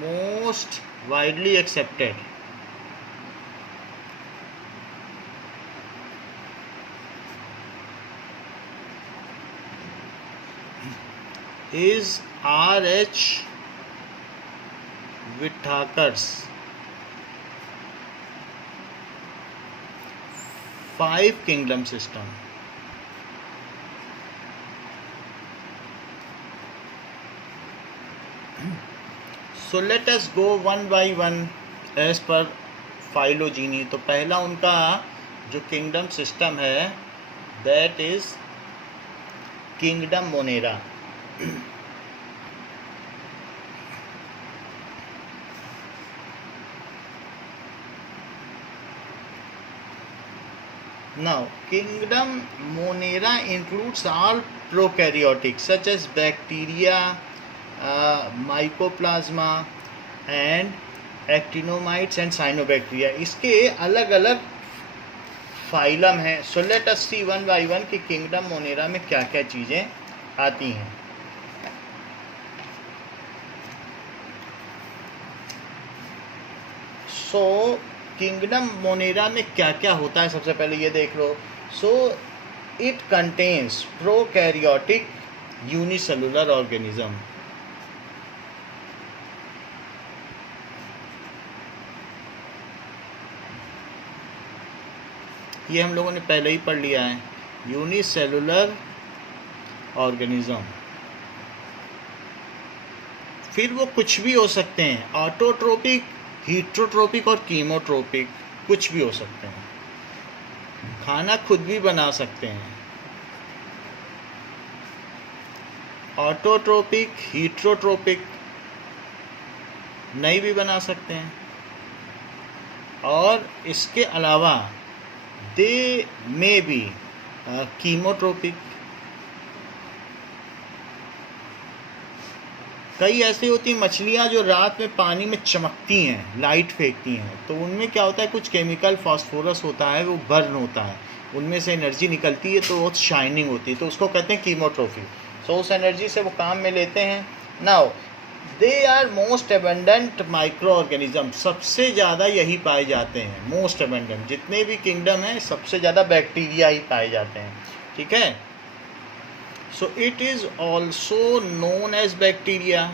most widely accepted is R.H. Whittaker's 5 kingdom system. So let us go one by one as per phylogeny. तो पहला उनका जो kingdom system है that is kingdom Monera. Now, kingdom Monera includes all prokaryotic such as bacteria, mycoplasma and actinomides and cyanobacteria. इसके अलग अलग phylum हैं. So let us see one by one कि किंगडम मोनेरा में क्या क्या चीज़ें आती हैं. सो किंगडम मोनेरा में क्या क्या होता है सबसे पहले ये देख लो. So it contains prokaryotic unicellular organism. ये हम लोगों ने पहले ही पढ़ लिया है. Unicellular organism. फिर वो कुछ भी हो सकते हैं. ऑटोट्रोपिक, हीट्रोट्रोपिक और कीमोट्रोपिक कुछ भी हो सकते हैं. खाना खुद भी बना सकते हैं. ऑटोट्रोपिक, हीट्रोट्रोपिक नहीं भी बना सकते हैं. और इसके अलावा दे मे बी कीमोट्रोपिक. कई ऐसी होती मछलियाँ जो रात में पानी में चमकती हैं, लाइट फेंकती हैं, तो उनमें क्या होता है कुछ केमिकल फास्फोरस होता है, वो बर्न होता है, उनमें से एनर्जी निकलती है तो वो शाइनिंग होती है, तो उसको कहते हैं कीमोट्रोफी. सो उस एनर्जी से वो काम में लेते हैं. Now they are most abundant microorganism. सबसे ज़्यादा यही पाए जाते हैं. मोस्ट एबंडेंट जितने भी किंगडम हैं सबसे ज़्यादा बैक्टीरिया ही पाए जाते हैं. ठीक है. So it is also known as bacteria.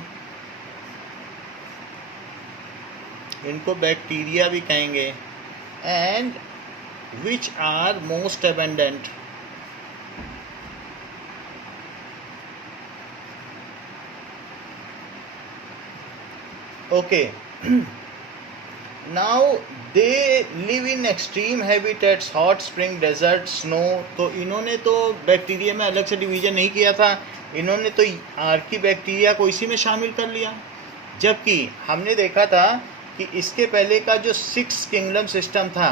इनको बैक्टीरिया भी कहेंगे. And which are most abundant. Okay. Now they live in extreme habitats, hot spring, desert, snow. तो इन्होंने तो बैक्टीरिया में अलग से डिवीजन नहीं किया था. इन्होंने तो आर्की बैक्टीरिया को इसी में शामिल कर लिया. जबकि हमने देखा था कि इसके पहले का जो 6 किंगडम सिस्टम था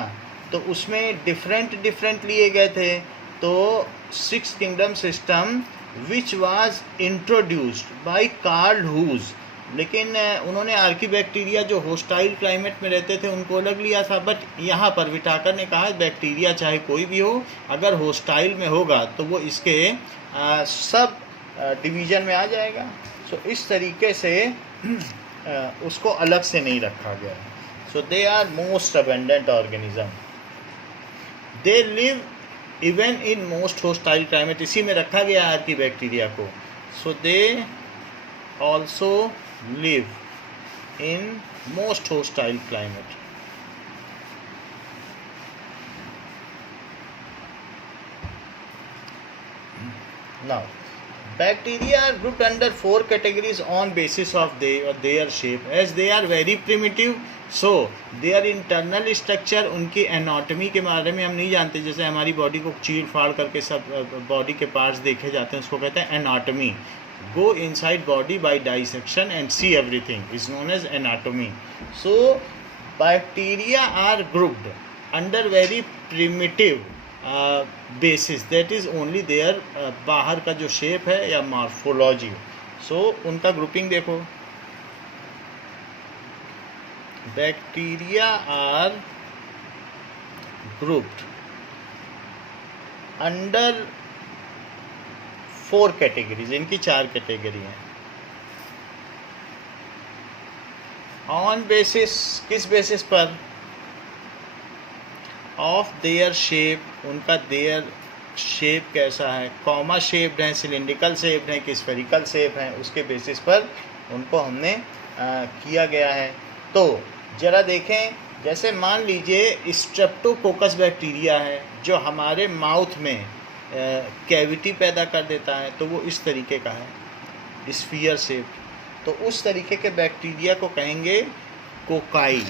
तो उसमें डिफरेंट लिए गए थे. तो 6 kingdom system which was introduced by Carl Woese. लेकिन उन्होंने आर्की बैक्टीरिया जो होस्टाइल क्लाइमेट में रहते थे उनको अलग लिया था. बट यहाँ पर विटाकर ने कहा बैक्टीरिया चाहे कोई भी हो अगर होस्टाइल में होगा तो वो इसके सब डिवीज़न में आ जाएगा. सो इस तरीके से उसको अलग से नहीं रखा गया. So they are most abundant organism. They live even in most hostile climate. इसी में रखा गया आर्की बैक्टीरिया को. So they also live in most hostile climate. Now, bacteria are grouped under 4 categories on basis of their shape. As they are very primitive, so their internal structure, उनकी anatomy के बारे में हम नहीं जानते. जैसे हमारी बॉडी को चीर फाड़ करके सब बॉडी के पार्ट्स देखे जाते हैं, उसको कहते हैं anatomy. Go inside body by dissection and see everything is known as anatomy. So bacteria are grouped under very primitive basis. That is only their बाहर का जो शेप है या मॉर्फोलॉजी. सो उनका ग्रुपिंग देखो. Bacteria are grouped under 4 categories. इनकी 4 category हैं. On basis, किस बेसिस पर? ऑफ देयर शेप, उनका देयर शेप कैसा है, कॉमा शेप्ड है, सिलिंड्रिकल शेप्ड है कि स्फेरिकल शेप है, उसके बेसिस पर उनको हमने किया गया है। तो ज़रा देखें, जैसे मान लीजिए स्ट्रेप्टोकोकस बैक्टीरिया है जो हमारे माउथ में कैविटी पैदा कर देता है, तो वो इस तरीके का है, स्फीयर शेप। तो उस तरीके के बैक्टीरिया को कहेंगे कोकाई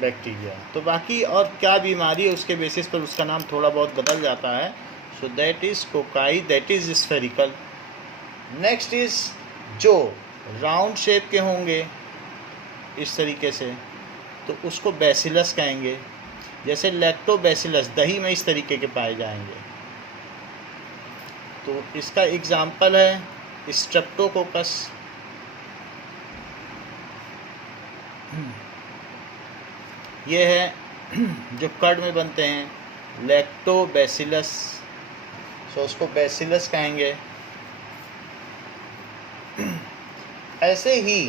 बैक्टीरिया। तो बाकी और क्या बीमारी है उसके बेसिस पर उसका नाम थोड़ा बहुत बदल जाता है। So that is cocci, that is spherical. Next is जो राउंड शेप के होंगे इस तरीके से, तो उसको बैसिलस कहेंगे। जैसे लैक्टोबैसिलस दही में इस तरीके के पाए जाएंगे। तो इसका एग्जाम्पल है स्ट्रेप्टोकोकस। ये है जो कर्ड में बनते हैं, लैक्टोबैसिलस। सो उसको बैसिलस कहेंगे। ऐसे ही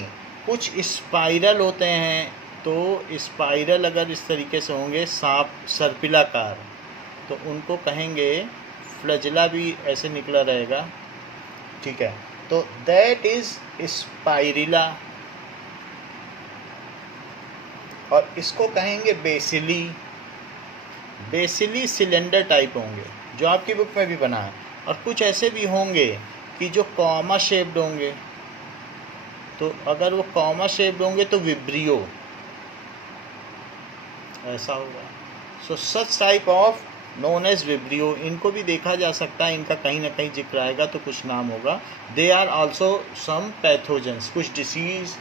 कुछ स्पाइरल होते हैं, तो स्पाइरल अगर इस तरीके से होंगे सांप सर्पिलाकार, तो उनको कहेंगे फ्लैजिला, भी ऐसे निकला रहेगा, ठीक है। तो दैट इज स्पाइरिला। और इसको कहेंगे बेसिली। बेसिली सिलेंडर टाइप होंगे जो आपकी बुक में भी बना है। और कुछ ऐसे भी होंगे कि जो कॉमा शेप्ड होंगे, तो अगर वो कॉमा शेप्ड होंगे तो विब्रियो ऐसा होगा। So such type of known as vibrio, इनको भी देखा जा सकता है, इनका कहीं ना कहीं जिक्र आएगा तो कुछ नाम होगा। They are also some pathogens, कुछ डिसीज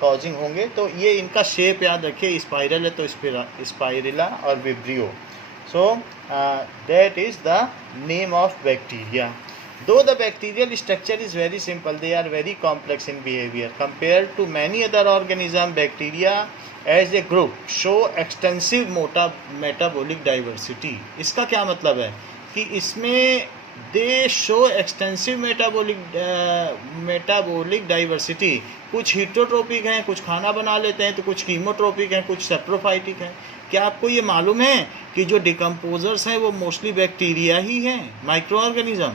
कॉजिंग होंगे। तो ये इनका शेप याद रखिए, स्पाइरल है तो स्पाइरिला और vibrio. So that is the name of bacteria. Though the bacterial structure is very simple, they are very complex in behavior. Compared to many other organisms, bacteria as a group show extensive metabolic diversity. इसका क्या मतलब है कि इसमें they show extensive metabolic diversity. कुछ हीटोट्रोपिक हैं, कुछ खाना बना लेते हैं, तो कुछ कीमोट्रोपिक हैं, कुछ सेप्रोफाइटिक हैं। क्या आपको ये मालूम है कि जो डिकम्पोजर्स हैं वो मोस्टली बैक्टीरिया ही हैं, माइक्रो ऑर्गेनिज्म?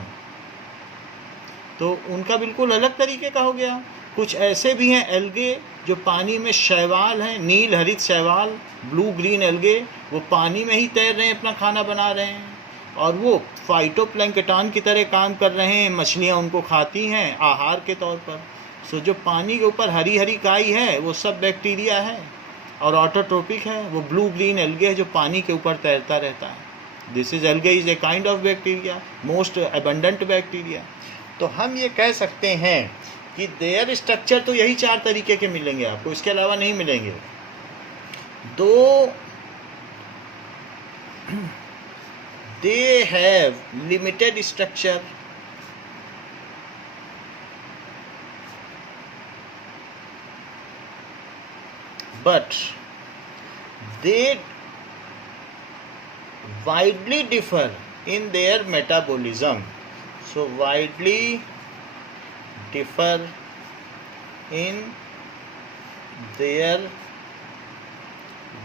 तो उनका बिल्कुल अलग तरीके का हो गया। कुछ ऐसे भी हैं एल्गे जो पानी में शैवाल हैं, नील हरित शैवाल, ब्लू ग्रीन एल्गे, वो पानी में ही तैर रहे हैं, अपना खाना बना रहे हैं, और वो फाइटोप्लैंक्टन की तरह काम कर रहे हैं। मछलियाँ उनको खाती हैं आहार के तौर पर। सो जो पानी के ऊपर हरी हरी काई है वो सब बैक्टीरिया है, और ऑटोट्रोपिक है वो ब्लू ग्रीन एल्गे है जो पानी के ऊपर तैरता रहता है। This is algae is a kind of bacteria, most abundant bacteria. तो हम ये कह सकते हैं कि देयर स्ट्रक्चर तो यही 4 तरीके के मिलेंगे आपको, इसके अलावा नहीं मिलेंगे। दो they have limited structure, but they widely differ in their metabolism. So widely differ in their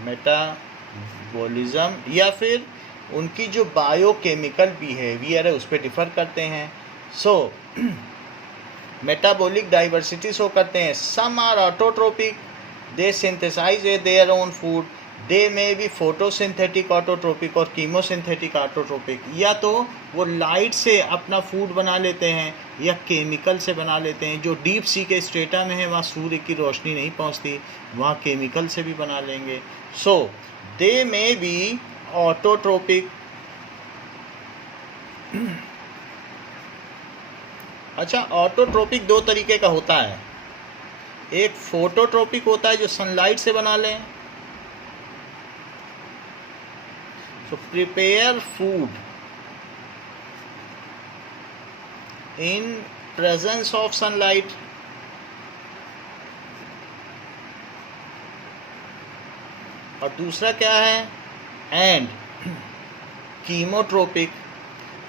metabolism, या फिर उनकी जो बायोकेमिकल बिहेवियर है उस पर डिफ़र करते हैं। सो मेटाबॉलिक डाइवर्सिटी शो करते हैं। Some are autotrophic, they synthesize their own food, they may be photosynthetic autotrophic और कीमोसिंथेटिक ऑटोट्रोपिक। या तो वो लाइट से अपना फूड बना लेते हैं या केमिकल से बना लेते हैं। जो डीप सी के स्ट्रेटा में है वहाँ सूर्य की रोशनी नहीं पहुँचती, वहाँ केमिकल से भी बना लेंगे। सो दे में बी ऑटोट्रोपिक। अच्छा, ऑटोट्रोपिक 2 तरीके का होता है। एक फोटोट्रोपिक होता है जो सनलाइट से बना लें। So prepare food in presence of sunlight. और दूसरा क्या है, एंड कीमोट्रोपिक।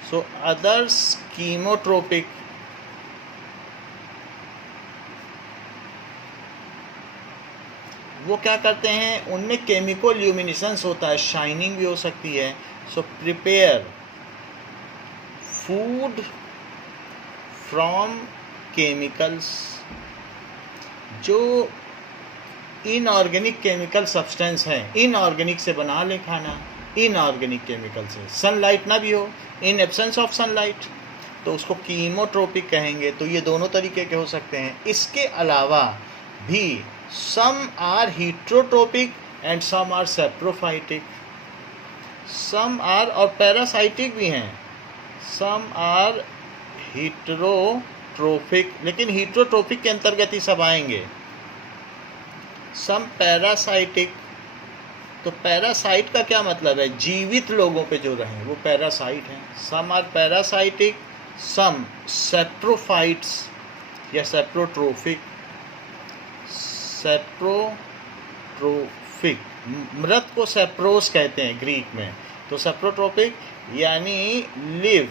सो अदर्स कीमोट्रोपिक वो क्या करते हैं, उनमें केमिकल ल्यूमिनेसेंस होता है, शाइनिंग भी हो सकती है। So prepare food from chemicals, जो इनऑर्गेनिक केमिकल सब्सटेंस हैं, इनऑर्गेनिक से बना ले खाना, इनऑर्गेनिक केमिकल से। सनलाइट ना भी हो, इन एब्सेंस ऑफ सनलाइट, तो उसको कीमोट्रोपिक कहेंगे। तो ये दोनों तरीके के हो सकते हैं। इसके अलावा भी some are heterotrophic and some are saprophytic, some are और पैरासाइटिक भी हैं, सम आर हीट्रोट्रोपिक, लेकिन हीट्रोट्रोपिक के अंतर्गत ही सब आएंगे। सम पैरासाइटिक, तो पैरासाइट का क्या मतलब है, जीवित लोगों पे जो रहें वो पैरासाइट हैं। Some are parasitic, some saprophytes या सेप्रोट्रोफिक। सेप्रोट्रोफिक, मृत को सेप्रोस कहते हैं ग्रीक में, तो सेप्रोट्रोपिक यानी live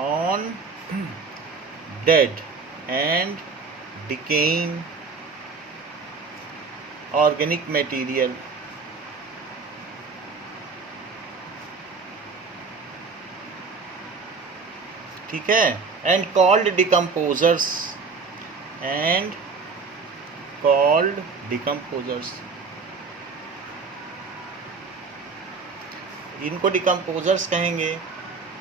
on dead and decaying organic material. ठीक है, and called decomposers, and called decomposers, इनको डिकम्पोजर्स कहेंगे।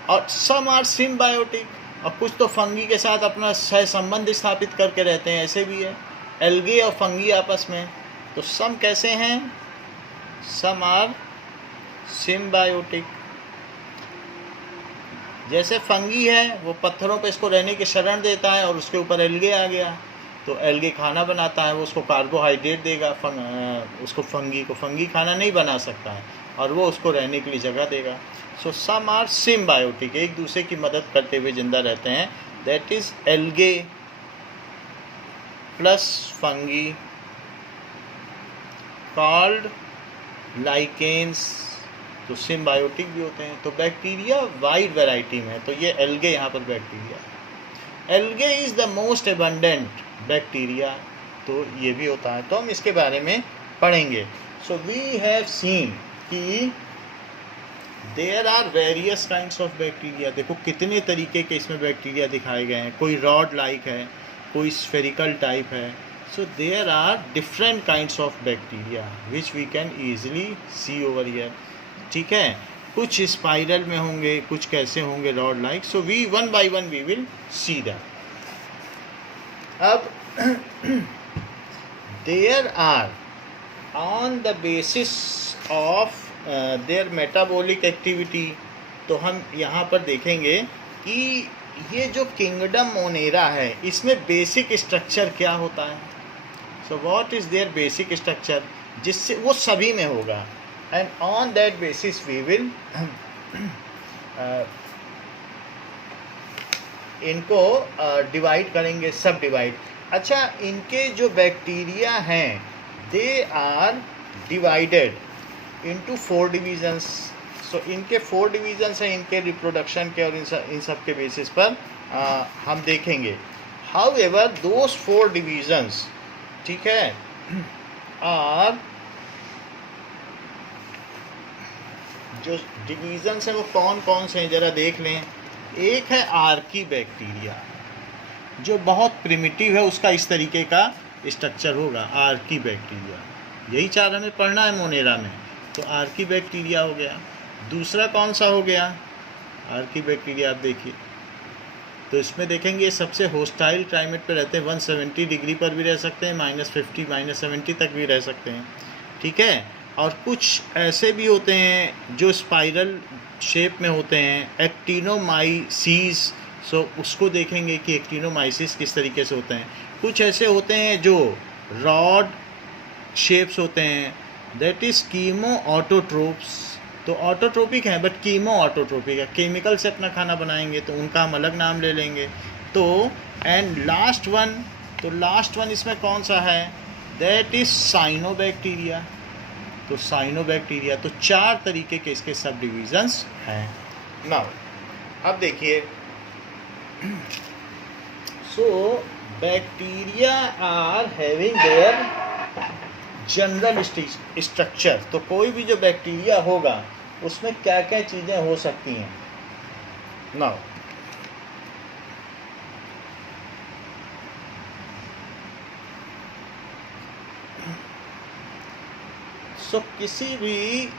और सम आर सिम्बायोटिक, और कुछ तो फंगी के साथ अपना सह संबंध स्थापित करके रहते हैं, ऐसे भी है एल्गे और फंगी आपस में। तो सम कैसे हैं, सम आर सिम्बायोटिक, जैसे फंगी है वो पत्थरों पे इसको रहने की शरण देता है और उसके ऊपर एल्गे आ गया, तो एल्गे खाना बनाता है, वो उसको कार्बोहाइड्रेट देगा, उसको फंगी को फंगी खाना नहीं बना सकता है और वो उसको रहने के लिए जगह देगा। सो सम आर सिम्बायोटिक, एक दूसरे की मदद करते हुए जिंदा रहते हैं, that is algae plus fungi called lichens, तो सिम्बायोटिक भी होते हैं। तो बैक्टीरिया वाइड वैरायटी में है, तो ये एल्गे यहाँ पर bacteria. Algae is the most abundant bacteria, तो ये भी होता है, तो हम इसके बारे में पढ़ेंगे। सो वी हैव सीन कि there are various kinds of bacteria. देखो कितने तरीके के इसमें बैक्टीरिया दिखाए गए हैं, कोई रॉड लाइक है, कोई स्फेरिकल टाइप है। So there are different kinds of bacteria which we can easily see over here. ठीक है, कुछ स्पाइरल में होंगे, कुछ कैसे होंगे rod like. So we one by one we will see that. अब there are on the basis of their metabolic activity, तो हम यहाँ पर देखेंगे कि ये जो किंगडम मोनेरा है इसमें बेसिक स्ट्रक्चर क्या होता है। So what is their basic structure, जिससे वो सभी में होगा, and on that basis we will इनको डिवाइड करेंगे, सब डिवाइड। अच्छा, इनके जो बैक्टीरिया हैं they are divided into 4 divisions. सो इनके 4 डिवीजन्स हैं, इनके रिप्रोडक्शन के और इन सब के बेसिस पर हम देखेंगे। हाउ एवर दोज 4 डिवीजन्स, ठीक है, आर, जो डिवीजन्स हैं वो कौन कौन से हैं ज़रा देख लें। एक है आर्की बैक्टीरिया, जो बहुत प्रिमिटिव है, उसका इस तरीके का स्ट्रक्चर होगा, आर्की बैक्टीरिया। यही 4 हमें पढ़ना है मोनेरा में, तो आर्की बैक्टीरिया हो गया। दूसरा कौन सा हो गया, आर्की बैक्टीरिया आप देखिए, तो इसमें देखेंगे सबसे होस्टाइल क्लाइमेट पे रहते हैं, 170 डिग्री पर भी रह सकते हैं, -50 -70 तक भी रह सकते हैं। ठीक है, और कुछ ऐसे भी होते हैं जो स्पाइरल शेप में होते हैं, एक्टिनोमाइसीस। सो उसको देखेंगे कि एक्टिनोमाइसीस किस तरीके से होते हैं। कुछ ऐसे होते हैं जो रॉड शेप्स होते हैं, दैट इज़ कीमो ऑटोट्रोप्स। तो ऑटोट्रोपिक हैं बट कीमो ऑटोट्रोपिक है, केमिकल से अपना खाना बनाएंगे तो उनका हम अलग नाम ले लेंगे। तो एंड लास्ट वन, तो लास्ट वन इसमें कौन सा है, दैट इज़ साइनोबैक्टीरिया। तो साइनोबैक्टीरिया, तो 4 तरीके के इसके सब डिविजन्स हैं। नाउ अब देखिए, so bacteria are having their general structure, तो कोई भी जो बैक्टीरिया होगा उसमें क्या क्या चीज़ें हो सकती हैं। नाउ सो किसी भी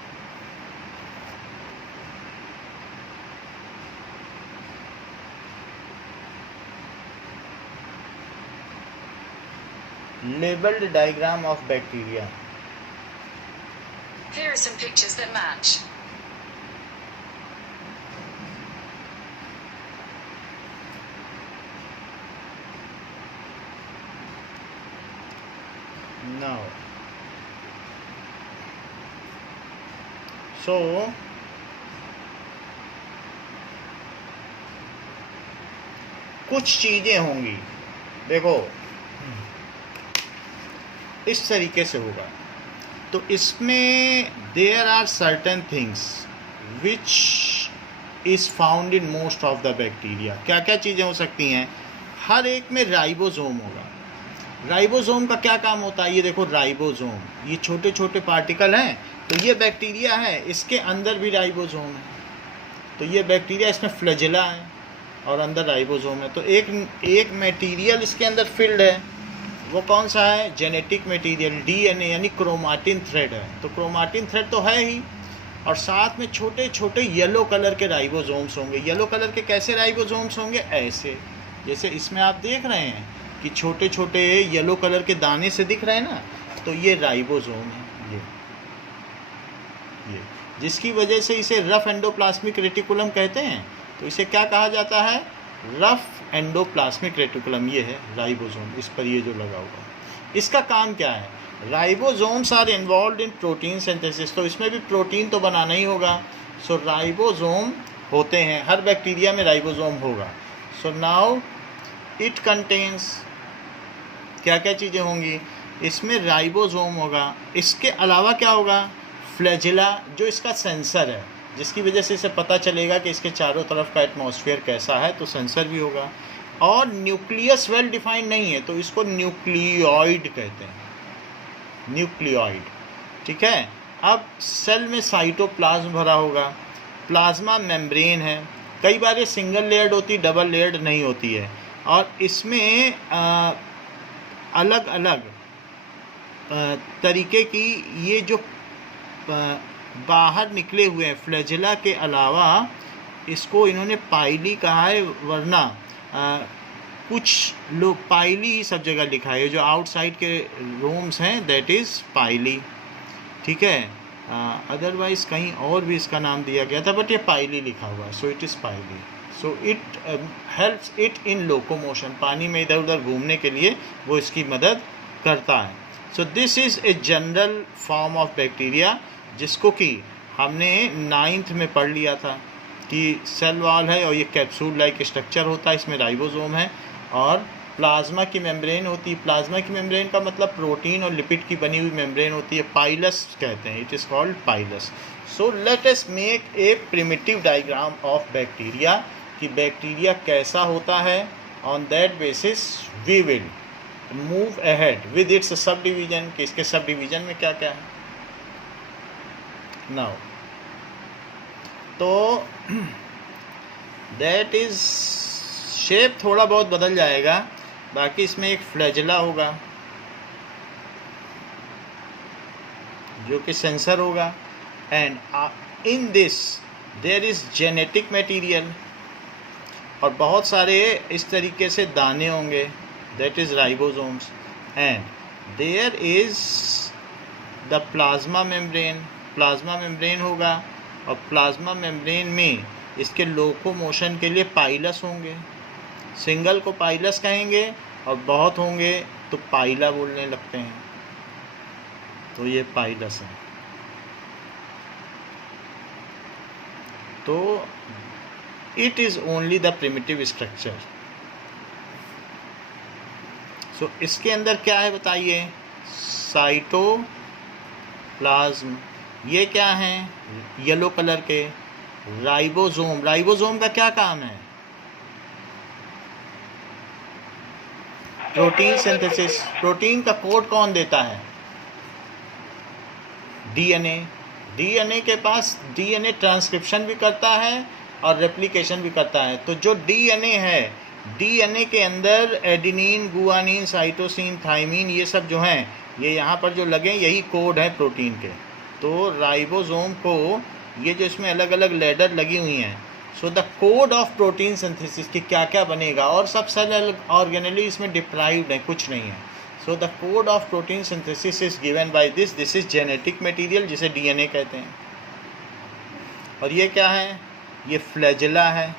labeled diagram of bacteria. Here are some pictures that match. Now, so कुछ चीजें होंगी, देखो इस तरीके से होगा। तो इसमें there are certain things which is found in most of the bacteria. क्या क्या चीज़ें हो सकती हैं? हर एक में राइबोसोम होगा। राइबोसोम का क्या काम होता है? ये देखो राइबोसोम, ये छोटे छोटे पार्टिकल हैं। तो ये बैक्टीरिया है, इसके अंदर भी राइबोसोम है। तो ये बैक्टीरिया, इसमें फ्लैजेला है और अंदर राइबोसोम है। तो एक मटेरियल इसके अंदर फिल्ड है, वो कौन सा है? जेनेटिक मटेरियल, डीएनए यानी क्रोमाटिन थ्रेड है। तो क्रोमाटिन थ्रेड तो है ही, और साथ में छोटे छोटे येलो कलर के राइबोसोम्स होंगे। येलो कलर के कैसे राइबोसोम्स होंगे? ऐसे, जैसे इसमें आप देख रहे हैं कि छोटे छोटे येलो कलर के दाने से दिख रहे हैं ना, तो ये राइबोसोम है। ये जिसकी वजह से इसे रफ एंडोप्लाज्मिक रेटिकुलम कहते हैं। तो इसे क्या कहा जाता है? Rough endoplasmic reticulum. ये है राइबोसोम, इस पर ये जो लगा हुआ है। इसका काम क्या है? Ribosomes are involve in protein synthesis. तो इसमें भी प्रोटीन तो बनाना ही होगा। सो राइबोसोम होते हैं, हर बैक्टीरिया में राइबोसोम होगा। सो नाउ इट कंटेन्स, क्या क्या चीज़ें होंगी? इसमें राइबोसोम होगा। इसके अलावा क्या होगा? फ्लैजेला, जो इसका सेंसर है, जिसकी वजह से इसे पता चलेगा कि इसके चारों तरफ का एटमॉस्फेयर कैसा है, तो सेंसर भी होगा। और न्यूक्लियस वेल डिफाइंड नहीं है, तो इसको न्यूक्लियोइड कहते हैं, न्यूक्लियोइड। ठीक है। अब सेल में साइटोप्लाज्म भरा होगा, प्लाज्मा मेम्ब्रेन है। कई बार ये सिंगल लेयर्ड होती, डबल लेयर्ड नहीं होती है। और इसमें अलग अलग तरीके की ये जो बाहर निकले हुए हैं फ्लैजेला के अलावा, इसको इन्होंने पाइली कहा है, वरना कुछ लोग पाइली ही सब जगह लिखा है। जो आउटसाइड के रोम्स हैं दैट इज़ पाइली। ठीक है। अदरवाइज़ कहीं और भी इसका नाम दिया गया था, बट ये पाइली लिखा हुआ है। So it is pili. So it helps it in locomotion, पानी में इधर उधर घूमने के लिए वो इसकी मदद करता है। सो this is a general form of bacteria, जिसको कि हमने 9th में पढ़ लिया था कि सेल वॉल है और ये कैप्सूल लाइक स्ट्रक्चर होता है, इसमें राइबोसोम है और प्लाज्मा की मेम्ब्रेन होती है। प्लाज्मा की मेम्ब्रेन का मतलब प्रोटीन और लिपिड की बनी हुई मेम्ब्रेन होती है, पाइलस कहते हैं, it is called pilus. So let us make a primitive diagram of bacteria, कि बैक्टीरिया कैसा होता है। On that basis we will move ahead with its subdivision, कि इसके सब डिवीजन में क्या क्या है। नाउ तो दैट इज शेप थोड़ा बहुत बदल जाएगा, बाकी इसमें एक फ्लैजेला होगा जो कि सेंसर होगा, and in this there is genetic material, और बहुत सारे इस तरीके से दाने होंगे, that is ribosomes, and there is the plasma membrane. Plasma membrane होगा, और प्लाज्मा मेम्ब्रेन में इसके लोकोमोशन के लिए पाइलस होंगे। सिंगल को पाइलस कहेंगे और बहुत होंगे तो पाइला बोलने लगते हैं। तो ये पाइलस है। तो it is only the primitive structure. So इसके अंदर क्या है बताइए? साइटोप्लाज्म। ये क्या है? येलो कलर के राइबोसोम। राइबोसोम का क्या काम है? Protein synthesis. प्रोटीन का कोड कौन देता है? डीएनए के पास डीएनए ट्रांसक्रिप्शन भी करता है और रेप्लिकेशन भी करता है। तो जो डीएनए है, डीएनए के अंदर एडेनिन, गुआनिन, साइटोसिन, थाइमिन, ये सब जो हैं, ये यहाँ पर जो लगे यही कोड है प्रोटीन के। तो राइबोसोम को ये जो इसमें अलग अलग लेडर लगी हुई हैं, so the code of protein synthesis कि क्या क्या बनेगा, और सब सेल ऑर्गेनेली इसमें डिप्राइव्ड है, कुछ नहीं है। So the code of protein synthesis is given by this is genetic material, जिसे डीएनए कहते हैं। और ये क्या है? ये फ्लैजेला है।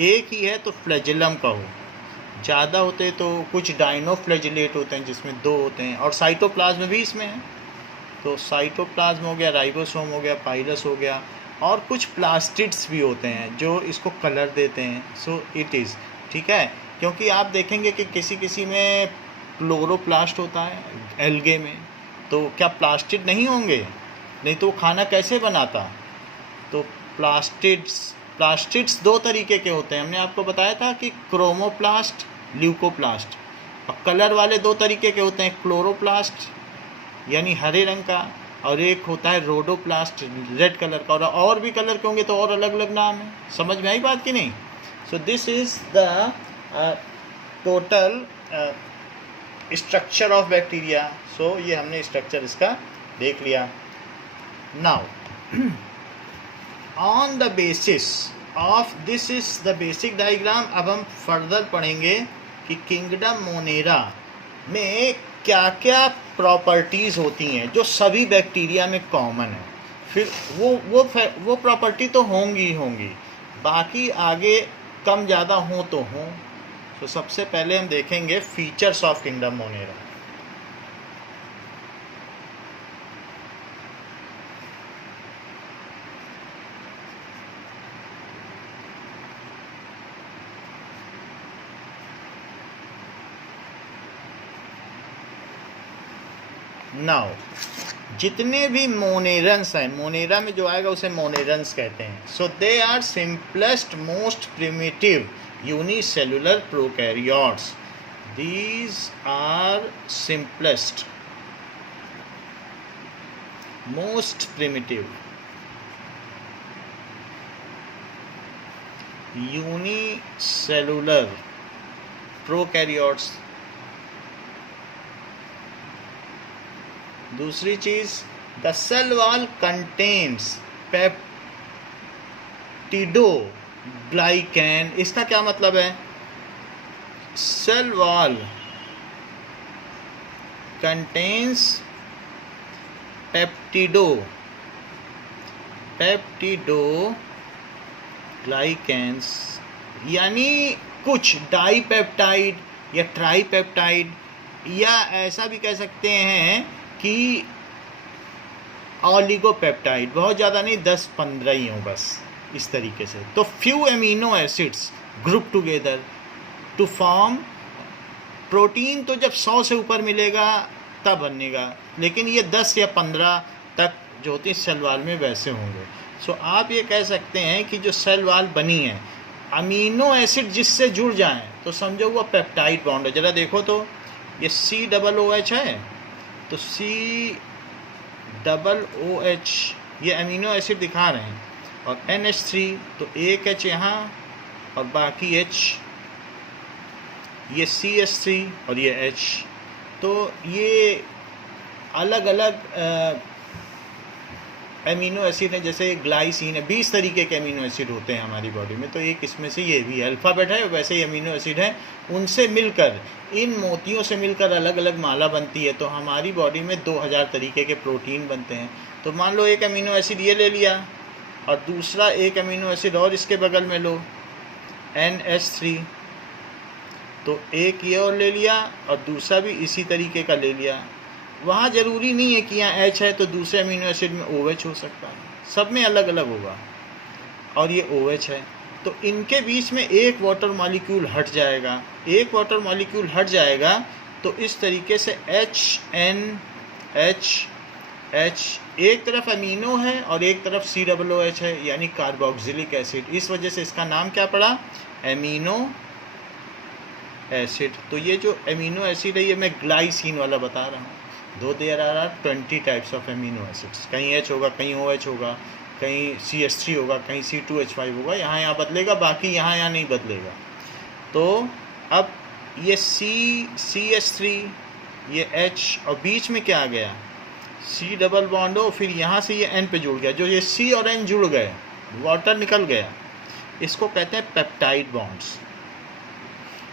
एक ही है तो फ्लैजेलम कहो, ज़्यादा होते तो कुछ डाइनोफ्लैजिलेट होते हैं जिसमें 2 होते हैं, और साइटोप्लाज्म भी इसमें है। तो साइटोप्लाज्म हो गया, राइबोसोम हो गया, पाइलस हो गया, और कुछ प्लास्टिड्स भी होते हैं जो इसको कलर देते हैं। सो इट इज़ ठीक है, क्योंकि आप देखेंगे कि किसी किसी में क्लोरोप्लास्ट होता है एल्गे में, तो क्या प्लास्टिड नहीं होंगे? नहीं तो वो खाना कैसे बनाता? तो प्लास्टिड्स 2 तरीके के होते हैं। हमने आपको बताया था कि क्रोमोप्लास्ट, ल्यूकोप्लास्ट। और कलर वाले 2 तरीके के होते हैं, क्लोरोप्लास्ट यानी हरे रंग का, और एक होता है रोडोप्लास्ट, रेड कलर का। और भी कलर के होंगे तो और अलग अलग नाम है। समझ में आई बात कि नहीं? So this is the total structure of bacteria. So ये हमने स्ट्रक्चर इसका देख लिया। Now on the basis of this is the basic diagram, अब हम फर्दर पढ़ेंगे कि किंगडम मोनेरा में क्या क्या प्रॉपर्टीज़ होती हैं जो सभी बैक्टीरिया में कॉमन है। फिर वो प्रॉपर्टी तो होंगी ही होंगी, बाकी आगे कम ज़्यादा हों तो हों। तो सबसे पहले हम देखेंगे features of kingdom Monera. Now जितने भी मोनेरन्स हैं, मोनेरा में जो आएगा उसे मोनेरन्स कहते हैं। So they are simplest most primitive unicellular prokaryotes. These are simplest most primitive unicellular prokaryotes. दूसरी चीज़, the cell wall contains peptidoglycan. इसका क्या मतलब है? सेल वॉल कंटेन्स पेप्टिडोग्लाइकैन्स, यानी कुछ डाईपेप्टाइड या ट्राईपेप्टाइड, या ऐसा भी कह सकते हैं कि ऑलिगोपेप्टाइड, बहुत ज़्यादा नहीं, 10-15 ही हो बस, इस तरीके से। तो few amino acids group together to form protein. तो जब 100 से ऊपर मिलेगा तब बनेगा, लेकिन ये 10 या 15 तक जो होती है सेल वॉल में वैसे होंगे। सो आप ये कह सकते हैं कि जो सेल वॉल बनी है, अमीनो एसिड जिससे जुड़ जाएं तो समझो वो पेप्टाइड बॉन्ड है। ज़रा देखो तो ये COOH है, तो COOH ये अमीनो एसिड दिखा रहे हैं, और NH3 तो एक H यहाँ और बाकी H, ये CH3 और ये H। तो ये अलग अलग अमीनो एसिड हैं, जैसे ग्लाइसिन है। 20 तरीके के अमीनो एसिड होते हैं हमारी बॉडी में, तो एक इसमें से ये भी अल्फ़ाबेट है, वैसे ही अमीनो एसिड है। उनसे मिलकर, इन मोतियों से मिलकर अलग अलग माला बनती है। तो हमारी बॉडी में 2000 तरीके के प्रोटीन बनते हैं। तो मान लो एक अमीनो एसिड ये ले लिया, और दूसरा एक अमीनो एसिड और इसके बगल में लो, NH3, तो एक ये और ले लिया और दूसरा भी इसी तरीके का ले लिया। वहाँ ज़रूरी नहीं है कि यहाँ H है तो दूसरे अमीनो एसिड में OH हो सकता है, सब में अलग अलग होगा। और ये OH है, तो इनके बीच में एक वाटर मॉलिक्यूल हट जाएगा, एक वाटर मॉलिक्यूल हट जाएगा, तो इस तरीके से HNH, एक तरफ अमीनो है और एक तरफ COOH है, यानी कार्बोक्सिलिक एसिड। इस वजह से इसका नाम क्या पड़ा? Amino acid. तो ये जो एमिनो एसिड है, ये मैं ग्लाइसिन वाला बता रहा हूँ। Though there are 20 types of amino acids, कहीं H होगा, कहीं OH होगा, कहीं CH3 होगा, कहीं C2H5 होगा, यहाँ बदलेगा, बाकी यहाँ नहीं बदलेगा। तो अब ये CH3, ये H और बीच में क्या आ गया, C डबल बॉन्ड हो, फिर यहाँ से ये N पे जुड़ गया, जो ये C और N जुड़ गए, वाटर निकल गया, इसको कहते हैं पेप्टाइड बॉन्ड्स।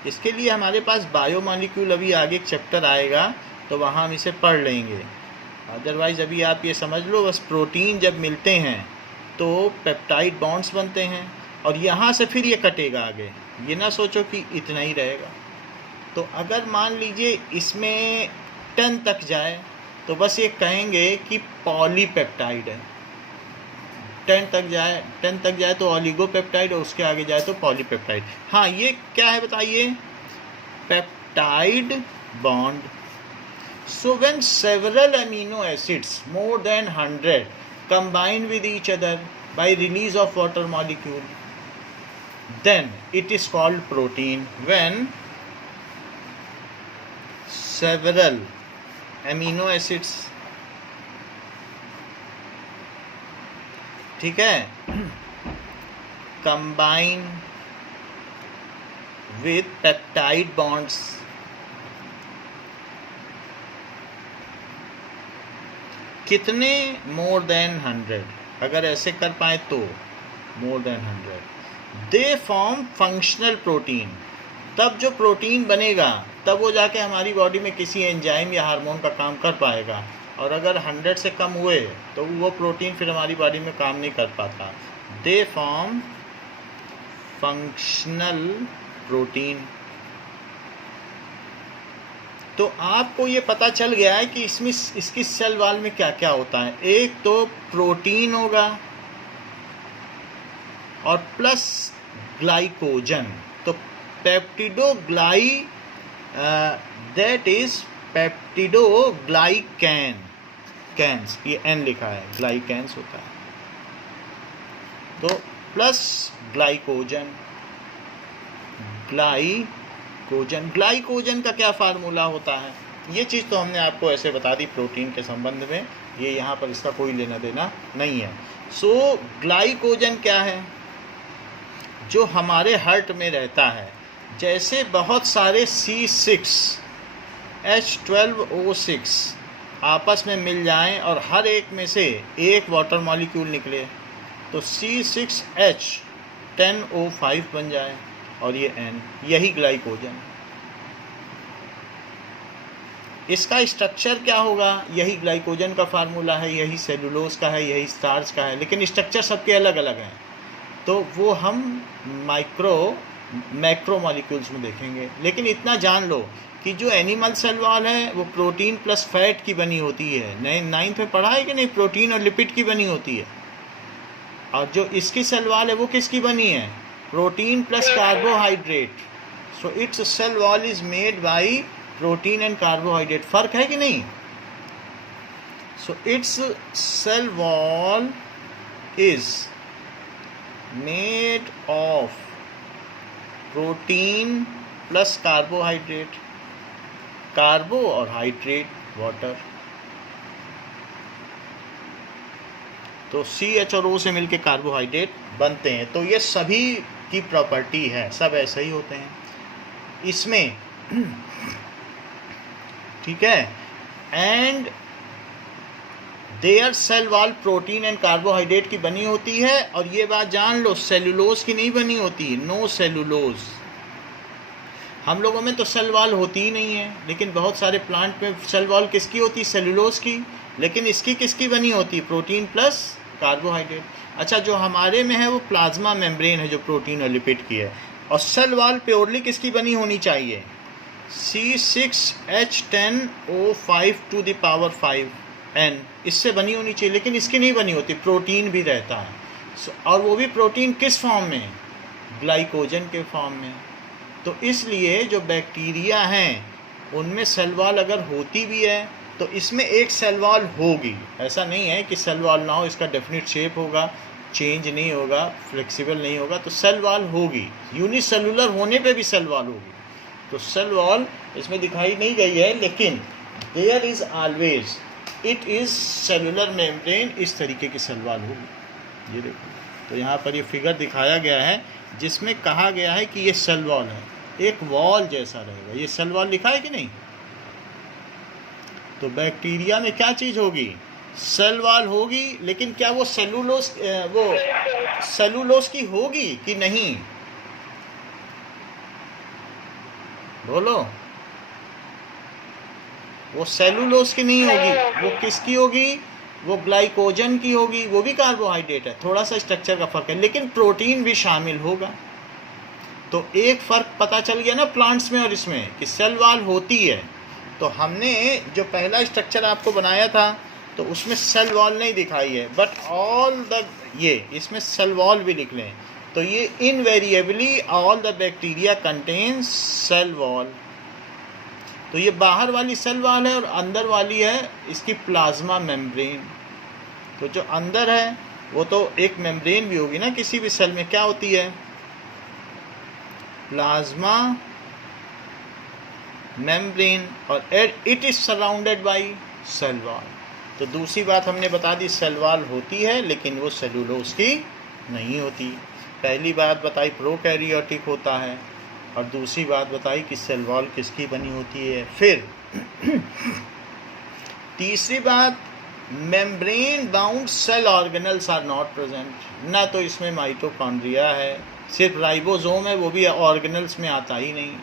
इसके लिए हमारे पास बायोमॉलिक्यूल अभी आगे एक चैप्टर आएगा तो वहाँ हम इसे पढ़ लेंगे, अदरवाइज़ अभी आप ये समझ लो बस प्रोटीन जब मिलते हैं तो पेप्टाइड बॉन्ड्स बनते हैं और यहाँ से फिर ये कटेगा आगे, ये ना सोचो कि इतना ही रहेगा। तो अगर मान लीजिए इसमें 10 तक जाए तो बस ये कहेंगे कि पॉलीपेप्टाइड है, 10 तक जाए तो ऑलिगोपेप्टाइड और उसके आगे जाए तो पॉलीपेप्टाइड। हाँ, ये क्या है बताइए, peptide bond. So when several amino acids more than 100 combine with each other by release of water molecule, then it is called protein. When several amino acids, ठीक है, combine with peptide bonds, कितने, more than 100, अगर ऐसे कर पाए तो more than 100, they form functional protein. तब जो प्रोटीन बनेगा तब वो जाके हमारी बॉडी में किसी एंजाइम या हार्मोन का काम कर पाएगा, और अगर 100 से कम हुए तो वो प्रोटीन फिर हमारी बॉडी में काम नहीं कर पाता। They form functional protein. तो आपको ये पता चल गया है कि इसमें इसकी सेल वॉल में क्या क्या होता है। एक तो प्रोटीन होगा और प्लस ग्लाइकोजन, तो पेप्टिडोग्लाई, दैट इज पेप्टिडोग्लाइकैन, कैंस, ये N लिखा है, ग्लाइकैंस होता है, तो प्लस ग्लाइकोजन। ग्लाइकोजन का क्या फार्मूला होता है, ये चीज़ तो हमने आपको ऐसे बता दी प्रोटीन के संबंध में, ये यहाँ पर इसका कोई लेना देना नहीं है। सो ग्लाइकोजन क्या है, जो हमारे हार्ट में रहता है। जैसे बहुत सारे C6H12O6 आपस में मिल जाएं और हर एक में से एक वाटर मॉलिक्यूल निकले तो C6H10O5 बन जाए और ये N, यही ग्लाइकोजन। इसका स्ट्रक्चर क्या होगा, यही ग्लाइकोजन का फार्मूला है, यही सेलुलोज का है, यही स्टार्च का है, लेकिन स्ट्रक्चर सबके अलग अलग हैं, तो वो हम मैक्रो मॉलिक्यूल्स में देखेंगे। लेकिन इतना जान लो कि जो एनिमल सेल वॉल है वो प्रोटीन प्लस फैट की बनी होती है। 9th में पढ़ा है कि नहीं, प्रोटीन और लिपिड की बनी होती है। और जो इसकी सेल वॉल है वो किसकी बनी है, protein plus carbohydrate. So its cell wall is made by protein and carbohydrate. फर्क है कि नहीं। So its cell wall is made of protein plus carbohydrate, carbo और हाइड्रेट वाटर। तो CH और O से मिलके कार्बोहाइड्रेट बनते हैं। तो ये सभी की प्रॉपर्टी है, सब ऐसे ही होते हैं इसमें, ठीक है। And their cell wall protein and carbohydrate की बनी होती है। और ये बात जान लो, सेलुलोज की नहीं बनी होती, नो सेलुलोज। हम लोगों में तो सेल वॉल होती ही नहीं है, लेकिन बहुत सारे प्लांट में सेल वॉल किसकी होती है, सेलुलोज की। लेकिन इसकी किसकी बनी होती है, प्रोटीन प्लस कार्बोहाइड्रेट। अच्छा, जो हमारे में है वो प्लाज्मा मेम्ब्रेन है, जो प्रोटीन और लिपिड की है। और सेल वॉल प्योरली किसकी बनी होनी चाहिए, C6H10O5 to the power 5N, इससे बनी होनी चाहिए। लेकिन इसकी नहीं बनी होती, प्रोटीन भी रहता है। और वो भी प्रोटीन किस फॉर्म में, ग्लाइकोजन के फॉर्म में। तो इसलिए जो बैक्टीरिया हैं उनमें सेल वॉल अगर होती भी है तो इसमें एक सेल वॉल होगी। ऐसा नहीं है कि सेल वॉल ना हो, इसका डेफिनेट शेप होगा, चेंज नहीं होगा, फ्लेक्सिबल नहीं होगा, तो सेल वॉल होगी। यूनिसेलुलर होने पे भी सेल वॉल होगी। तो सेल वॉल इसमें दिखाई नहीं गई है, लेकिन there is always, it is cellular membrane, इस तरीके की सेल वॉल होगी। ये देखो, तो यहाँ पर ये फिगर दिखाया गया है जिसमें कहा गया है कि ये सेल वॉल है, एक वॉल जैसा रहेगा। ये सेल वॉल लिखा है कि नहीं? तो बैक्टीरिया में क्या चीज़ होगी? सेल वॉल होगी, लेकिन क्या वो सेलुलोज की होगी कि नहीं? बोलो। वो सेलुलोज की नहीं होगी, वो किसकी होगी? वो ग्लाइकोजन की होगी, वो भी कार्बोहाइड्रेट है, थोड़ा सा स्ट्रक्चर का फर्क है, लेकिन प्रोटीन भी शामिल होगा। तो एक फ़र्क पता चल गया ना प्लांट्स में और इसमें, कि सेल वॉल होती है। तो हमने जो पहला स्ट्रक्चर आपको बनाया था तो उसमें सेल वॉल नहीं दिखाई है, बट ऑल द, ये इसमें सेल वॉल भी लिख लें। तो ये invariably all the bacteria contains cell wall. तो ये बाहर वाली सेल वॉल है और अंदर वाली है इसकी प्लाज्मा मेम्ब्रेन। तो जो अंदर है वो तो एक मेम्ब्रेन भी होगी ना, किसी भी सेल में क्या होती है? प्लाज्मा मेम्ब्रेन, और it is surrounded by cell wall. तो दूसरी बात हमने बता दी, सेल वॉल होती है लेकिन वो सेलुलोज की नहीं होती। पहली बात बताई प्रोकैरियोटिक होता है, और दूसरी बात बताई कि सेल वॉल किसकी बनी होती है। फिर तीसरी बात, membrane bound cell organelles are not present. ना तो इसमें माइटोकॉन्ड्रिया है, सिर्फ राइबोसोम है, वो भी ऑर्गेनल्स में आता ही नहीं।